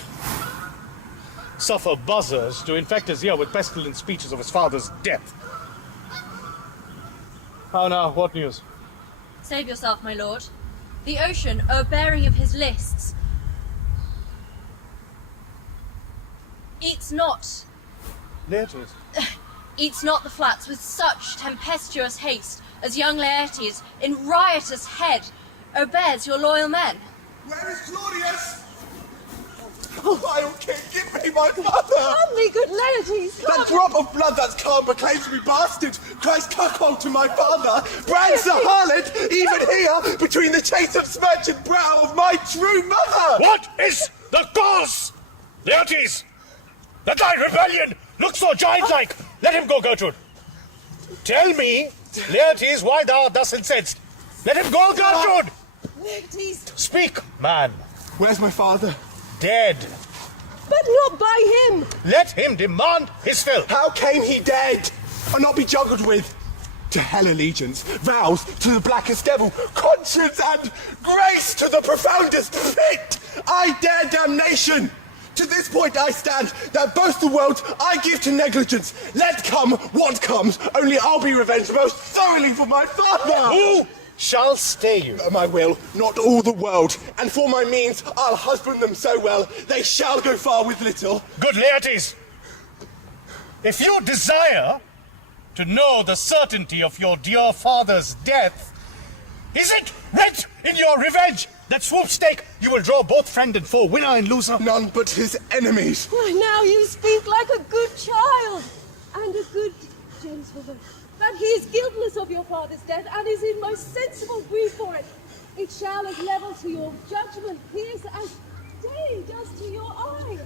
suffer buzzers to infect his ear with pestilent speeches of his father's death. How now, what news? Save yourself, my lord. The ocean, o'erbearing of his lists, eats not the flats with such tempestuous haste as young Laertes in riotous head obears your loyal men. Where is Claudius? Vile king, give me my father! Come me, good Laertes, come! That drop of blood that's calm proclaims to be bastard, cries cuckold to my father, brands the harlot, even here, between the chastened smirched brow of my true mother! What is the cause? Laertes, that thy rebellion looks so giant-like. Let him go, Gertrude. Tell me, Laertes, why thou art thus incensed. Let him go, Gertrude! Laertes! Speak, man. Where's my father? Dead. But not by him! Let him demand his fill. How came he dead? And not be juggled with? To hell allegiance, vows to the blackest devil, conscience and grace to the profoundest pit! I dare damnation! To this point I stand, that both the world I give to negligence. Let come what comes, only I'll be revenged most thoroughly for my father! Who shall stay you? My will, not all the world, and for my means I'll husband them so well, they shall go far with little. Good Laertes, if you desire to know the certainty of your dear father's death, is it writ in your revenge that swoop-stake you will draw both friend and foe, winner and loser? None but his enemies. Why, now you speak like a good child and a good gentleman. That he is guiltless of your father's death and is in most sensible grief for it. It shall as level to your judgment pierce as day does to your eye.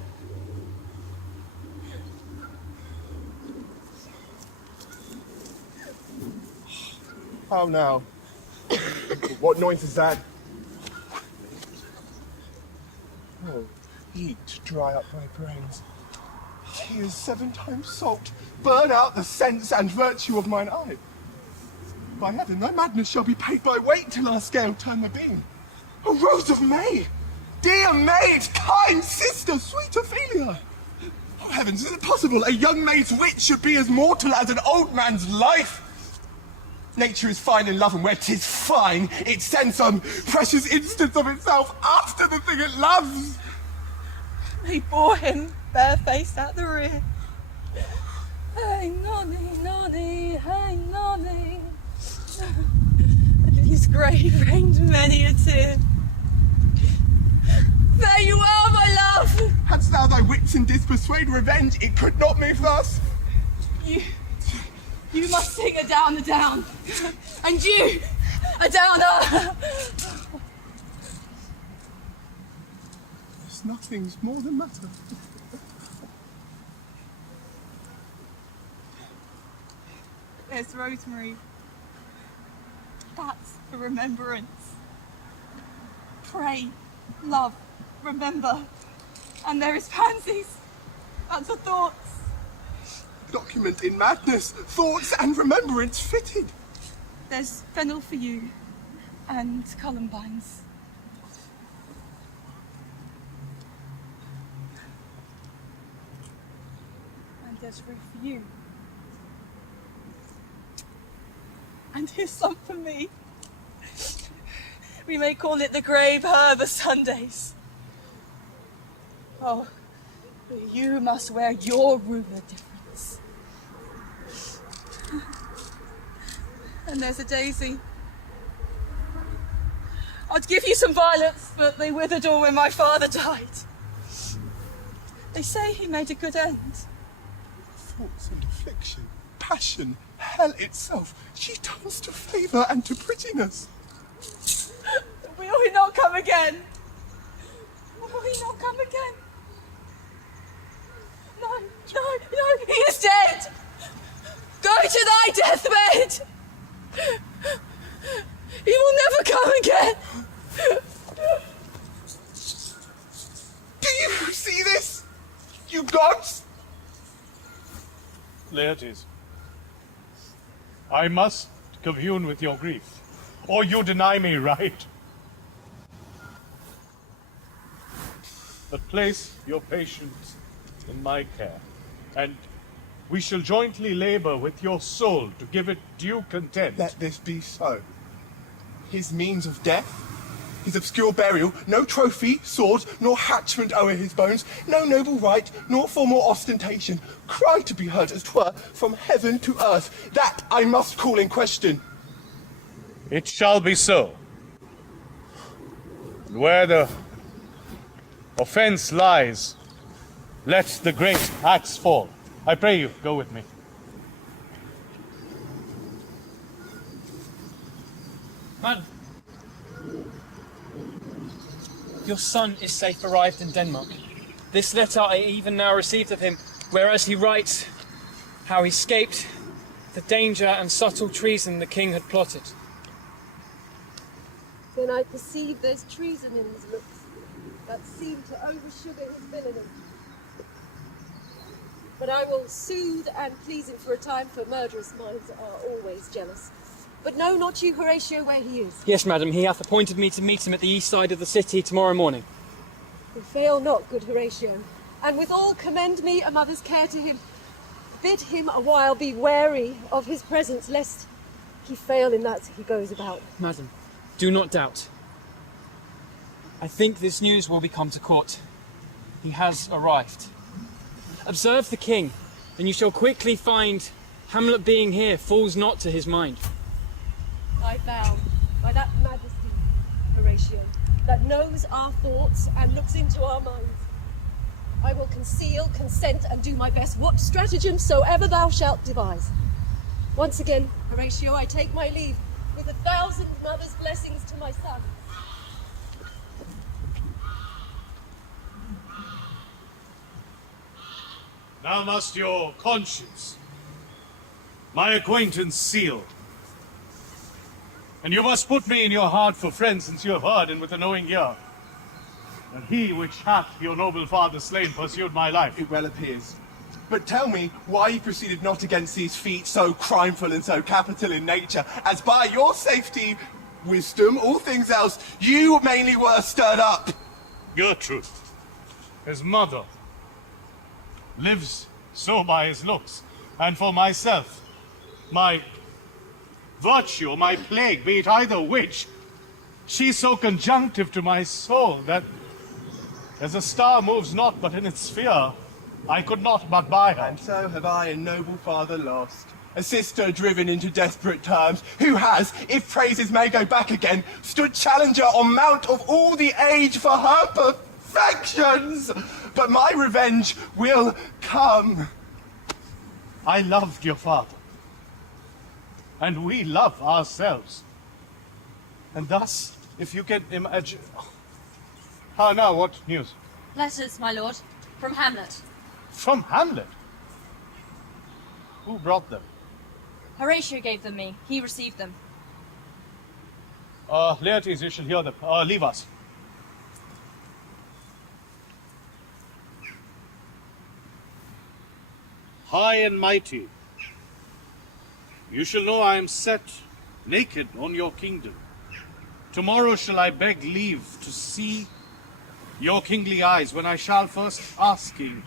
How now? What noise is that? Oh, heat to dry up my brains. he is 7 times salt, burn out the sense and virtue of mine eye. By heaven, thy madness shall be paid by weight till our scale turn the beam. O Rose of May, dear maid, kind sister, sweet Ophelia. Oh heavens, is it possible a young maid's wit should be as mortal as an old man's life? Nature is fine in love, and where 'tis fine, it sends some precious instance of itself after the thing it loves. They bore him barefaced at the rear. Hey, nonny, nonny, hey, nonny. And in his grave rained many a tear. There you are, my love! Hadst thou thy wits in this persuade revenge, it could not move thus. You must sing a down the down. And you, a downer! There's nothing's more than matter. There's rosemary. That's for remembrance. Pray, love, remember. And there is pansies. That's for thoughts. Document in madness, thoughts and remembrance fitted. There's fennel for you, and columbines. And there's root for you. And here's some for me. We may call it the grave herb of Sundays. Oh, but you must wear your ruler difference. And there's a daisy. I'd give you some violets, but they withered all when my father died. They say he made a good end. Thoughts and affliction, passion, hell itself, she turns to favour and to prettiness. Will he not come again? Will he not come again? No, no, no, he is dead! Go to thy deathbed! He will never come again! Do you see this, you gods? Laertes, I must commune with your grief, or you deny me right. But place your patience in my care, and we shall jointly labour with your soul to give it due content. Let this be so. His means of death, his obscure burial, no trophy, sword, nor hatchment o'er his bones, no noble right, nor form or ostentation, cry to be heard as 'twere from heaven to earth, that I must call in question. It shall be so. And where the offence lies, let the great axe fall. I pray you, go with me. Madam, your son is safe arrived in Denmark. This letter I even now received of him, whereas he writes how he escaped the danger and subtle treason the king had plotted. Then I perceive there's treason in his looks that seem to oversugar his villainy. But I will soothe and please him for a time, for murderous minds are always jealous. But know not you, Horatio, where he is? Yes, madam, he hath appointed me to meet him at the east side of the city tomorrow morning. And fail not, good Horatio, and withal commend me a mother's care to him. Bid him a while be wary of his presence, lest he fail in that he goes about. Madam, do not doubt. I think this news will be come to court. He has arrived. Observe the king, and you shall quickly find Hamlet being here falls not to his mind. I vow by that majesty, Horatio, that knows our thoughts and looks into our minds, I will conceal, consent, and do my best, what stratagem soever thou shalt devise. Once again, Horatio, I take my leave, with 1,000 mothers' blessings to my son. Now must your conscience my acquaintance seal. And you must put me in your heart for friend, since you have heard, and with a knowing ear, that he which hath your noble father slain pursued my life. It well appears. But tell me why you proceeded not against these feet so crimeful and so capital in nature, as by your safety, wisdom, all things else, you mainly were stirred up. Gertrude, his mother, lives so by his looks, and for myself, my virtue, my plague, be it either which, she's so conjunctive to my soul that as a star moves not but in its sphere, I could not but buy her. And so have I a noble father lost, a sister driven into desperate times, who has, if praises may go back again, stood challenger on mount of all the age for her perfections. But my revenge will come. I loved your father, and we love ourselves. And thus, if you can imagine... Ah, now, what news? Letters, my lord, from Hamlet. From Hamlet? Who brought them? Horatio gave them me. He received them. Laertes, you shall hear them. Leave us. High and mighty, you shall know I am set naked on your kingdom. Tomorrow shall I beg leave to see your kingly eyes, when I shall first asking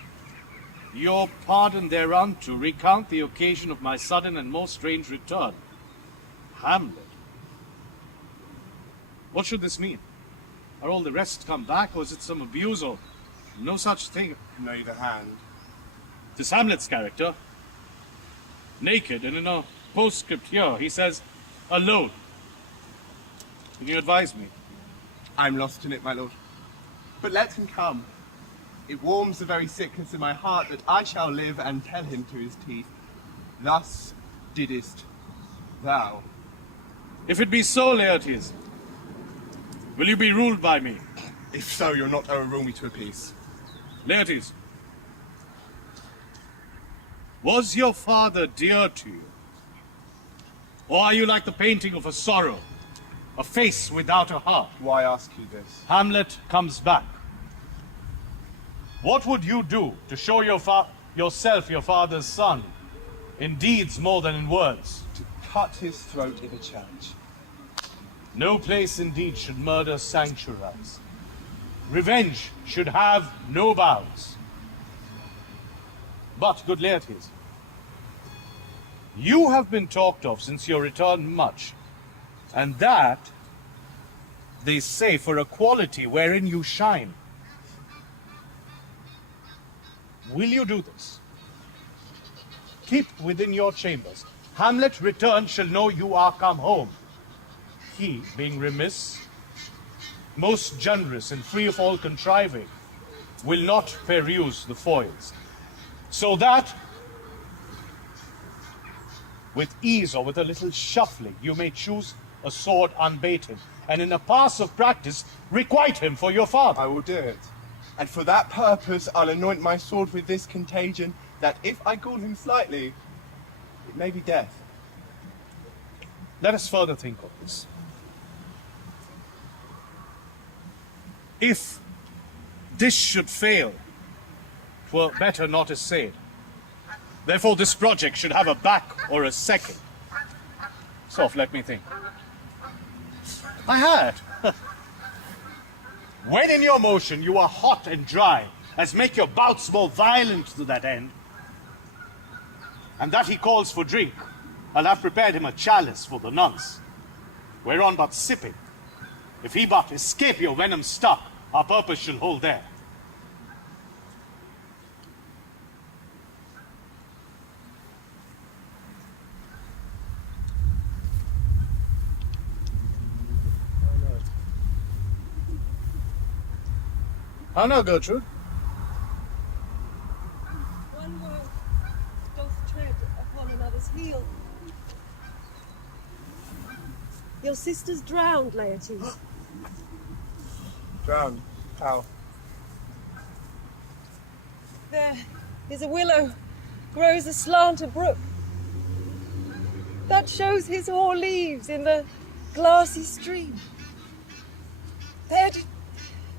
your pardon thereunto recount the occasion of my sudden and most strange return. Hamlet. What should this mean? Are all the rest come back, or is it some abuse, or no such thing? Neither hand. 'Tis Hamlet's character. Naked, and in a postscript here, he says, alone. Can you advise me? I'm lost in it, my lord. But let him come. It warms the very sickness in my heart that I shall live and tell him to his teeth, thus didst thou. If it be so, Laertes, will you be ruled by me? If so, you'll not overrule me to a peace. Laertes, was your father dear to you? Or are you like the painting of a sorrow, a face without a heart? Why ask you this? Hamlet comes back. What would you do to show yourself your father's son, in deeds more than in words? To cut his throat in a church. No place indeed should murder sanctuarize. Revenge should have no bounds. But, good Laertes, you have been talked of since your return much, and that, they say, for a quality wherein you shine. Will you do this? Keep within your chambers. Hamlet returned shall know you are come home. He, being remiss, most generous and free of all contriving, will not peruse the foils. So that, with ease or with a little shuffling, you may choose a sword unbaited, and in a pass of practice, requite him for your father. I will do it. And for that purpose, I'll anoint my sword with this contagion, that if I gall him slightly, it may be death. Let us further think of this. If this should fail, 'twere better not essayed. Therefore this project should have a back or a second. Soft, let me think. I had. When in your motion you are hot and dry, as make your bouts more violent to that end, and that he calls for drink, I'll have prepared him a chalice for the nonce, whereon but sipping, if he but escape your venom stuck, our purpose shall hold there. How now, Gertrude? One word doth tread upon another's heel. Your sister's drowned, Laertes. Drowned? How? There is a willow, grows aslant a brook. That shows his hoar leaves in the glassy stream.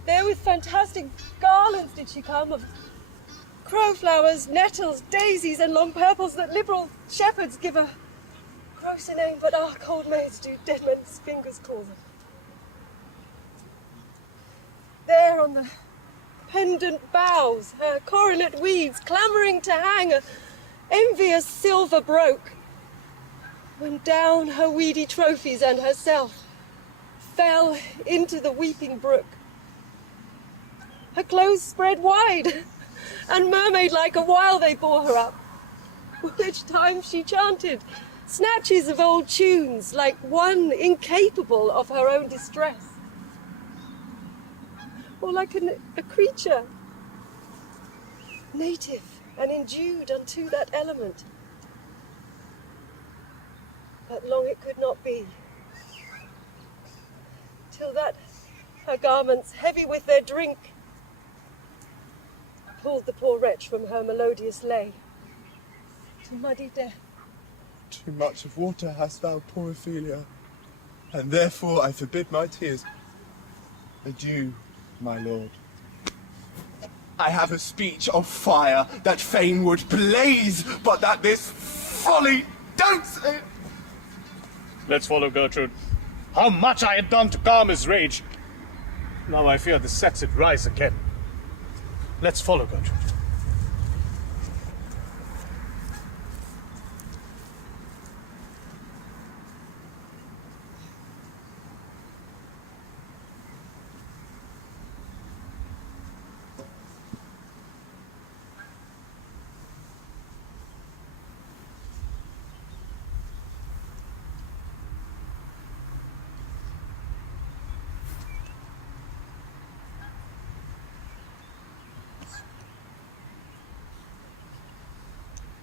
There with fantastic garlands did she come, of Crowflowers, nettles, daisies, and long purples that liberal shepherds give a grosser name, but our cold maids do dead men's fingers call them. There on the pendant boughs, her coronet weeds clamouring to hang, a envious silver broke, when down her weedy trophies and herself fell into the weeping brook. Her clothes spread wide, and mermaid-like a while they bore her up, which time she chanted snatches of old tunes like one incapable of her own distress, or like a creature native and endued unto that element. But long it could not be, till that her garments, heavy with their drink, pulled the poor wretch from her melodious lay to muddy death. Too much of water hast thou, poor Ophelia, and therefore I forbid my tears. Adieu, my lord. I have a speech of fire that fain would blaze, but that this folly don't say. Let's follow Gertrude. How much I had done to calm his rage. Now I fear the sets it rise again. Let's follow Gertrude.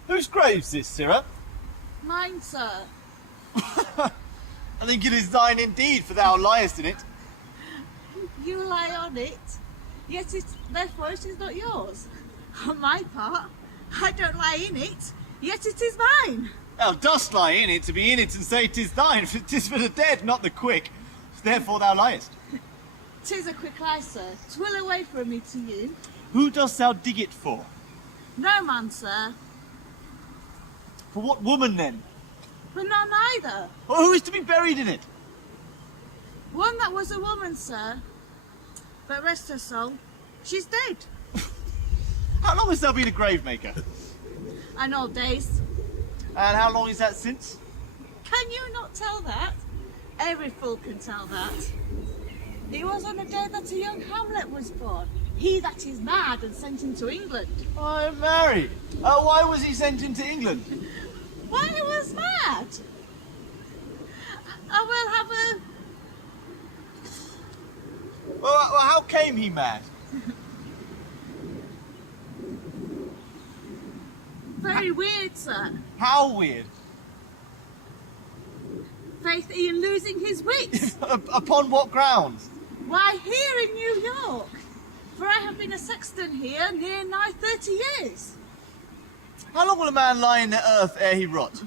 Whose grave's this, sirrah? Mine, sir. I think it is thine indeed, for thou liest in it. You lie on it, yet therefore it is not yours. On my part, I don't lie in it, yet it is mine. Thou dost lie in it to be in it and say 'tis thine, for 'tis for the dead, not the quick. Therefore thou liest. 'Tis a quick lie, sir. 'Twill away from me to you. Who dost thou dig it for? No man, sir. For what woman then? For none either. Or who is to be buried in it? One that was a woman, sir. But rest her soul, she's dead. How long hast thou been a grave maker? And old days. And how long is that since? Can you not tell that? Every fool can tell that. It was on the day that a young Hamlet was born. He that is mad and sent into England. I am married. Why was he sent into England? Why, he was mad. I will have a... Well, how came he mad? Very weird, sir. How weird? Faith, in losing his wits. Upon what grounds? Why, here in New York. For I have been a sexton here near nigh 30 years. How long will a man lie in the earth ere he rot?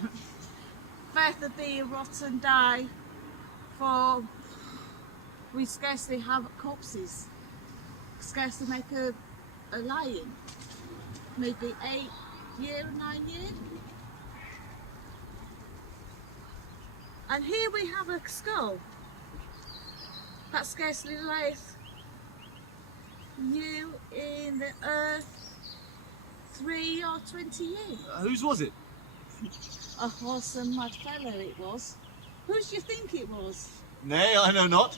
Faith of thee rot and die, for we scarcely have corpses. Scarcely make a lion. Maybe 8 year, 9 year. And here we have a skull that scarcely lieth you in the earth 3 or 20 years. Whose was it? A wholesome mad fellow it was. Whose do you think it was? Nay, I know not.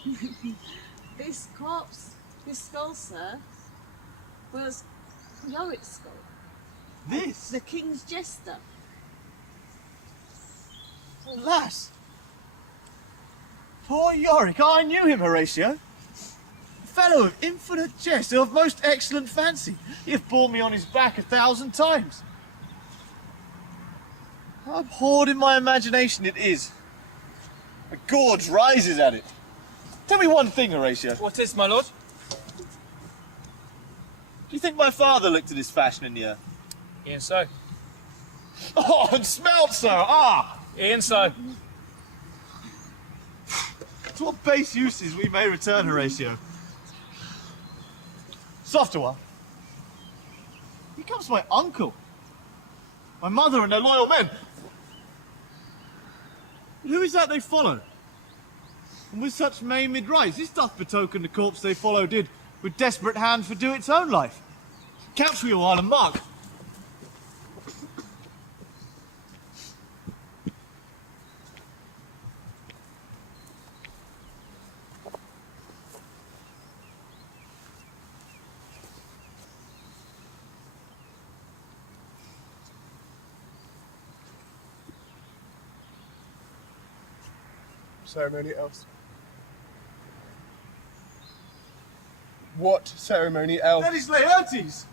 This corpse, this skull, sir, was Yorick's skull. This? The king's jester. Alas! Poor Yorick, I knew him, Horatio. Fellow of infinite jest, of most excellent fancy. He hath borne me on his back 1,000 times. How abhorred in my imagination it is. A gorge rises at it. Tell me one thing, Horatio. What is, my lord? Do you think my father looked at this fashion in the earth? E'en so. Oh, and smelt so! Ah! E'en so. To what base uses we may return, Horatio. Softer one. You comes my uncle, my mother and their loyal men. And who is that they follow? And with such maimed rites, this doth betoken the corpse they follow did with desperate hand fordo its own life. Couch we a while and mark. Ceremony else? What ceremony else? That is Laertes!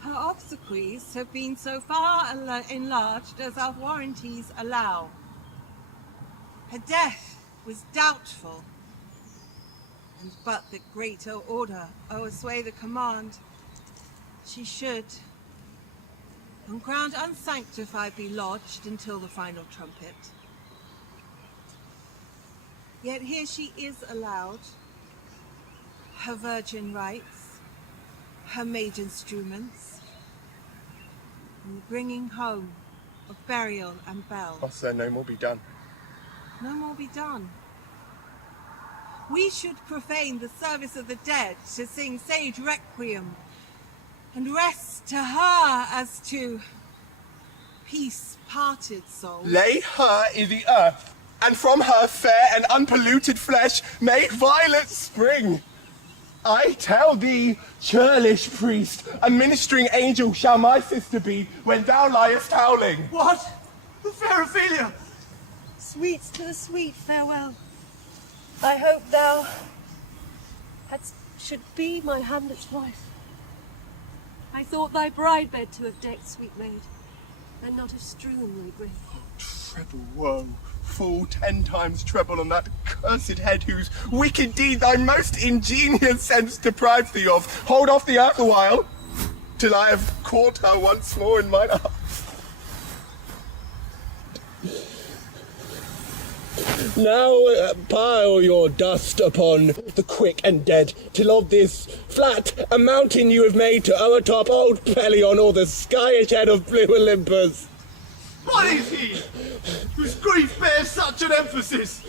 Her obsequies have been so far enlarged as our warranties allow. Her death was doubtful, and but the greater order o'ersway the command, she should, on ground unsanctified, be lodged until the final trumpet. Yet here she is allowed her virgin rites, her maid instruments, and the bringing home of burial and bell. Must there no more be done? No more be done. We should profane the service of the dead to sing sage requiem and rest to her as to peace parted soul. Lay her in the earth, and from her fair and unpolluted flesh make violets spring. I tell thee, churlish priest, a ministering angel shall my sister be when thou liest howling. What? The fair Ophelia! Sweets to the sweet, farewell. I hope thou should be my Hamlet's wife. I thought thy bride bed to have decked, sweet maid, and not have strewn thy grave. Treble woe, full 10 times treble on that cursed head whose wicked deed thy most ingenious sense deprives thee of. Hold off the earth a while, till I have caught her once more in mine arms. Now pile your dust upon the quick and dead, till of this flat a mountain you have made to o'ertop old Pelion or the skyish head of blue Olympus. What is he, whose grief bears such an emphasis?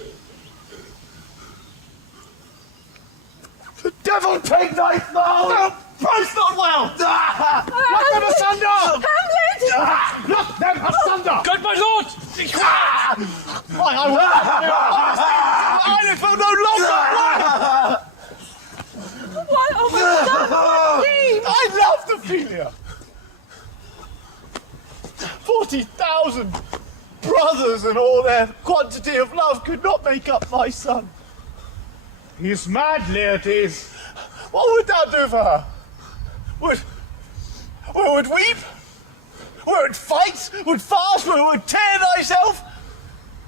The devil take thy soul! No, price not well! Lock them asunder! Hamlet! Lock them asunder! Good, my lord! I feel no longer! What? Oh my God! Steve! I loved Ophelia! 40,000 brothers and all their quantity of love could not make up my son. He is mad, Laertes. What would thou do for her? Would weep? Would fight? Would fast? Would tear thyself?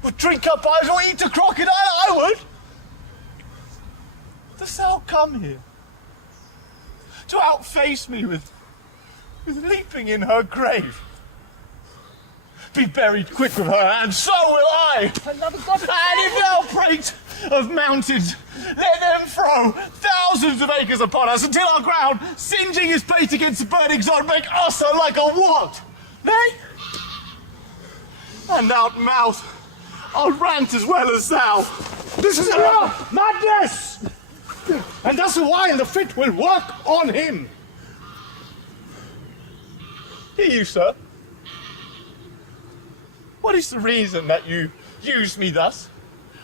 Would drink up eyes or eat a crocodile? I would. Dost thou come here to outface me with leaping in her grave? Be buried quick with her, and so will I. Another God. And if thou prate of mountains, let them throw thousands of acres upon us until our ground, singeing his pate against the burning sun, make us like a what? Nay? And out mouth, I'll rant as well as thou. This is enough! Madness! And thus a while the fit will work on him. Hear you, sir. What is the reason that you used me thus?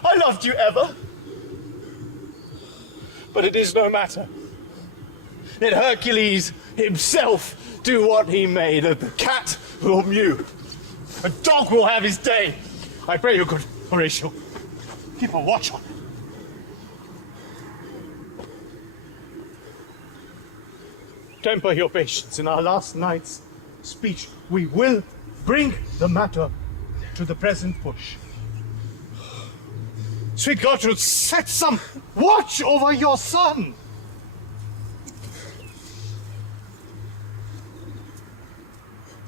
I loved you ever. But it is no matter. Let Hercules himself do what he may. The cat will mew. A dog will have his day. I pray you, good Horatio, keep a watch on him. Temper your patience. In our last night's speech, we will bring the matter to the present push. Sweet Gertrude, set some watch over your son.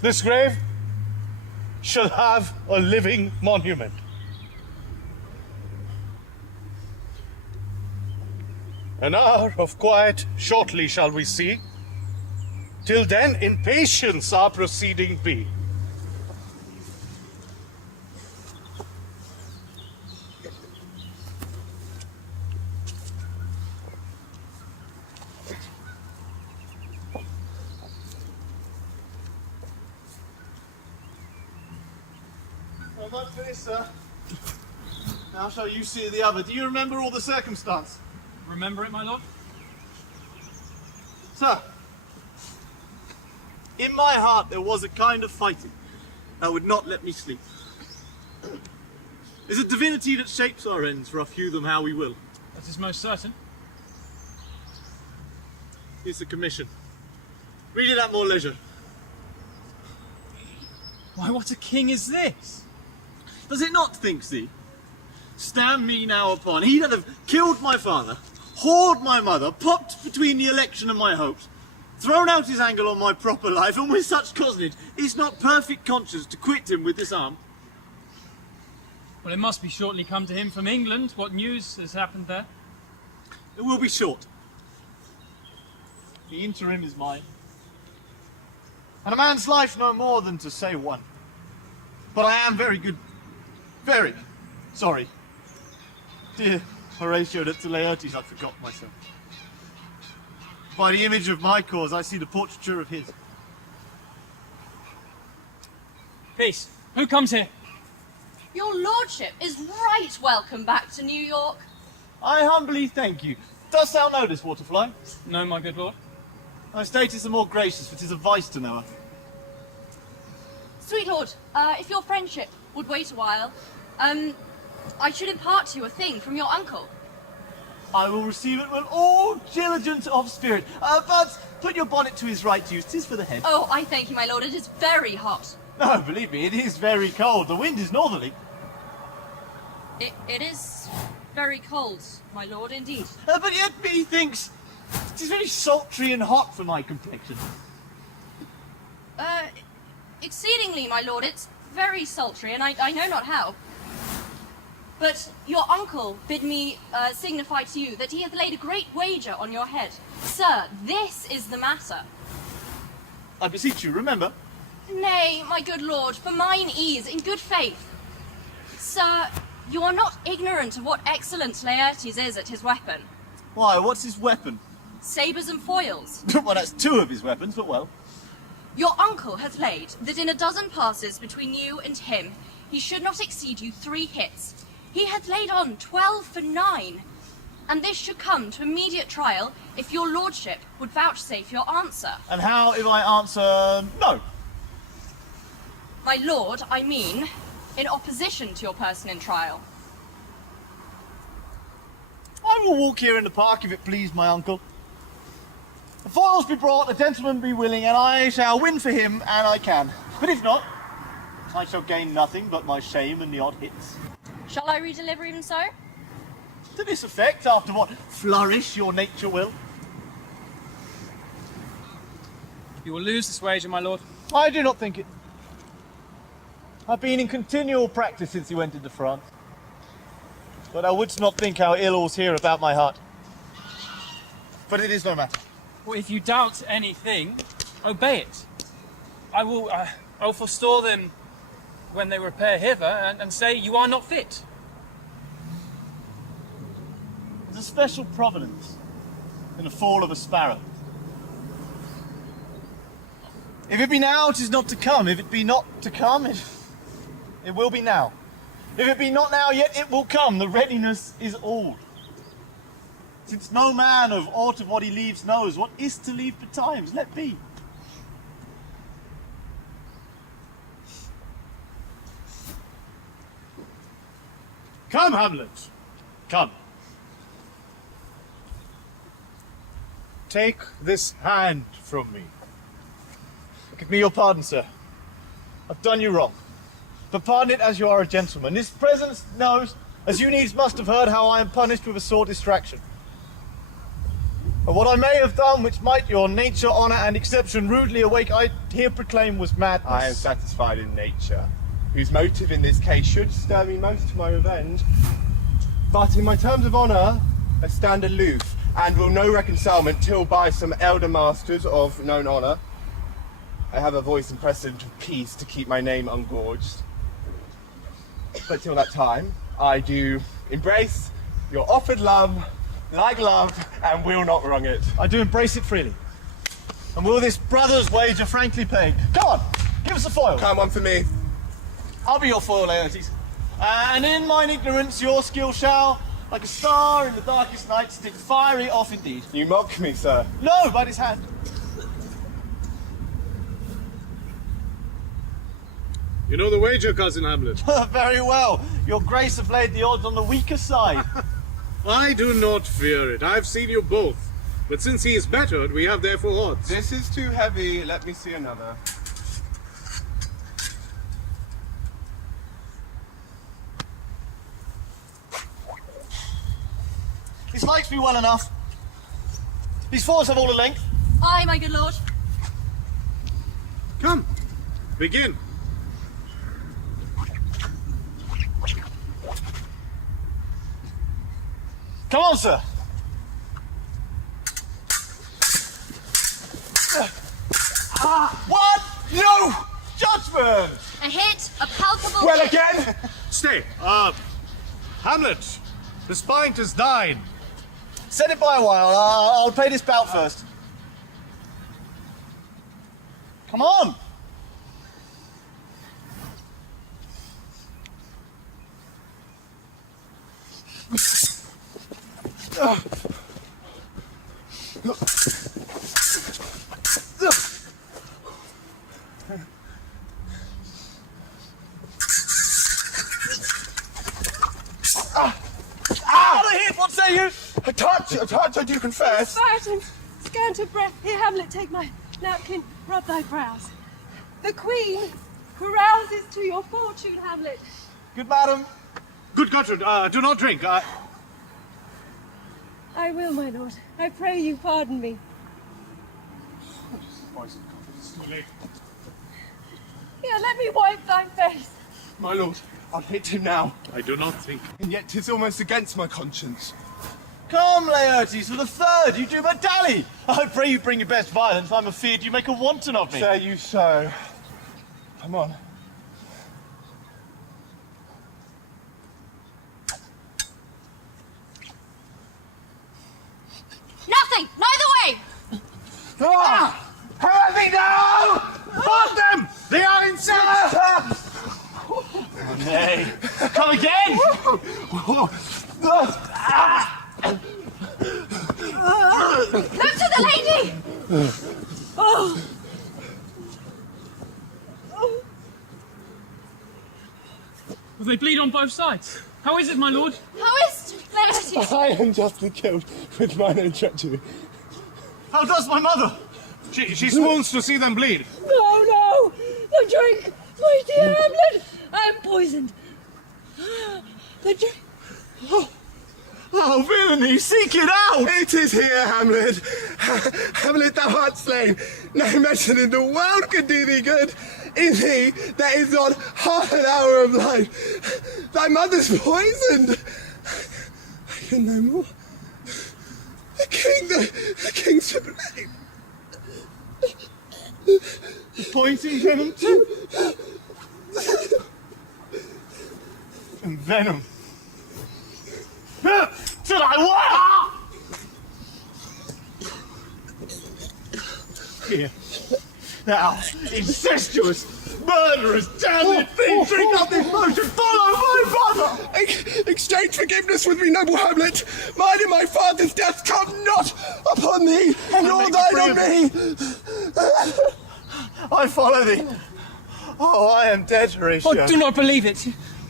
This grave shall have a living monument. An hour of quiet shortly shall we see, Till then, in patience our proceeding be. Well, much for this, sir. Now shall you see the other. Do you remember all the circumstance? Remember it, my lord? Sir, in my heart there was a kind of fighting that would not let me sleep. Is a divinity that shapes our ends, rough hew them how we will. That is most certain. It's a commission. Read it at more leisure. Why, what a king is this? Does it not, thinks thee? Stand me now upon, he that have killed my father, whored my mother, popped between the election and my hopes, thrown out his angle on my proper life, and with such cozenage, is not perfect conscience to quit him with this arm? Well, it must be shortly come to him from England. What news has happened there? It will be short. The interim is mine. And a man's life no more than to say one. But I am very very sorry. Dear Horatio, that to Laertes I forgot myself. By the image of my cause I see the portraiture of his. Peace. Who comes here? Your lordship is right welcome back to New York. I humbly thank you. Dost thou know this waterfly? No, my good lord. Thy state is the more gracious, for 'tis a vice to know her. Sweet lord, if your friendship would wait a while, I should impart to you a thing from your uncle. I will receive it with all diligence of spirit. But put your bonnet to his right use, 'tis for the head. Oh, I thank you, my lord. It is very hot. No, believe me, it is very cold. The wind is northerly. It is very cold, my lord, indeed. But yet methinks it is very sultry and hot for my complexion. Exceedingly, my lord. It's very sultry, and I know not how. But your uncle bid me signify to you that he hath laid a great wager on your head. Sir, this is the matter. I beseech you, remember. Nay, my good lord, for mine ease, in good faith. Sir, you are not ignorant of what excellent Laertes is at his weapon. Why, what's his weapon? Sabres and foils. Well, that's two of his weapons, but well. Your uncle hath laid that in a dozen passes between you and him, he should not exceed you 3 hits. He hath laid on 12 for 9, and this should come to immediate trial if your lordship would vouchsafe your answer. And how if I answer no? My lord, I mean, in opposition to your person in trial. I will walk here in the park if it please my uncle. The foils be brought, the gentleman be willing, and I shall win for him, and I can. But if not, I shall gain nothing but my shame and the odd hits. Shall I redeliver even so? To this effect, after what flourish your nature will. You will lose this wager, my lord. I do not think it. I've been in continual practice since he went into France. But thou wouldst not think how ill all's here about my heart. But it is no matter. Well, if you doubt anything, obey it. I will forestall them when they repair hither and say you are not fit. There's a special providence in the fall of a sparrow. If it be now, 'tis not to come. If it be not to come, it will be now. If it be not now, yet it will come. The readiness is all. Since no man of aught of what he leaves knows, what is to leave betimes, let be. Come, Hamlet, come. Take this hand from me. Give me your pardon, sir. I've done you wrong. But pardon it as you are a gentleman. This presence knows, as you needs must have heard, how I am punished with a sore distraction. But what I may have done, which might your nature, honour, and exception rudely awake, I here proclaim was madness. I am satisfied in nature, whose motive in this case should stir me most to my revenge. But in my terms of honour, I stand aloof, and will no reconcilement till by some elder masters of known honour I have a voice and precedent of peace to keep my name ungorged. But till that time, I do embrace your offered love, like love, and will not wrong it. I do embrace it freely. And will this brother's wager frankly paid? Come on, give us a foil. Come on for me. I'll be your foil, Laertes. And in mine ignorance, your skill shall, like a star in the darkest night, stick fiery off indeed. You mock me, sir. No, by his hand. You know the wager, cousin Hamlet. Very well. Your grace have laid the odds on the weaker side. I do not fear it. I've seen you both. But since he is bettered, we have therefore odds. This is too heavy. Let me see another. He likes me well enough. These fours have all a length. Aye, my good lord. Come, begin. Come on, sir. What? No! Judgment! A hit, a palpable Well, hit. again? Stay. Hamlet, this pint is thine. Set it by a while. I'll pay this bout first. Come on! What say you? A touch, I do confess. Spartan, scant of breath. Here, Hamlet, take my napkin, rub thy brows. The Queen carouses to your fortune, Hamlet. Good madam. Good Gertrude, do not drink. I will, my lord. I pray you pardon me. Here, let me wipe thy face. My lord, I'll hit him now. I do not think. And yet 'tis almost against my conscience. Come, Laertes, for the third. You do but dally. I pray you bring your best violence. I'm afeard you make a wanton of me. Say you so. Come on. Nothing! Neither way! Hurry me now! Hold them! They are inside! Nay. Come again! Look to the lady! Oh. Will they bleed on both sides? How is it, my lord? How is Laertes? I am justly killed with mine own treachery. How does my mother? She swoons to see them bleed. No, no! The drink! My dear Hamlet! I am poisoned. The drink. Oh, villainy! Seek it out! It is here, Hamlet. Hamlet, thou art slain. No medicine in the world can do thee good. In thee there is not half an hour of life. Thy mother's poisoned. I can no more. The king's to blame. The poison venom too. And venom. Till I what? Here. Thou incestuous, murderous, damned thief, drink up this potion, follow my brother! Exchange forgiveness with me, noble Hamlet. Mine and my father's death come not upon thee, nor thine on me. I follow thee. Oh, I am dead, Horatio. Oh, do not believe it.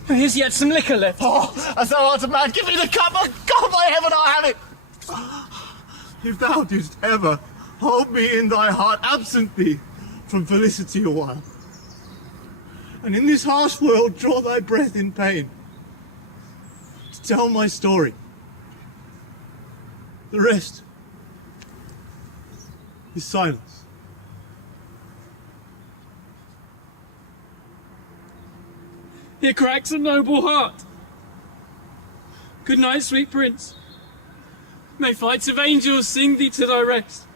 There is yet some liquor left. Oh, as thou art a man, give me the cup. Oh, God, by heaven, I'll have it. If thou didst ever hold me in thy heart, absent thee from felicity a while, and in this harsh world draw thy breath in pain, to tell my story. The rest is silence. Here cracks a noble heart. Good night, sweet prince. May flights of angels sing thee to thy rest.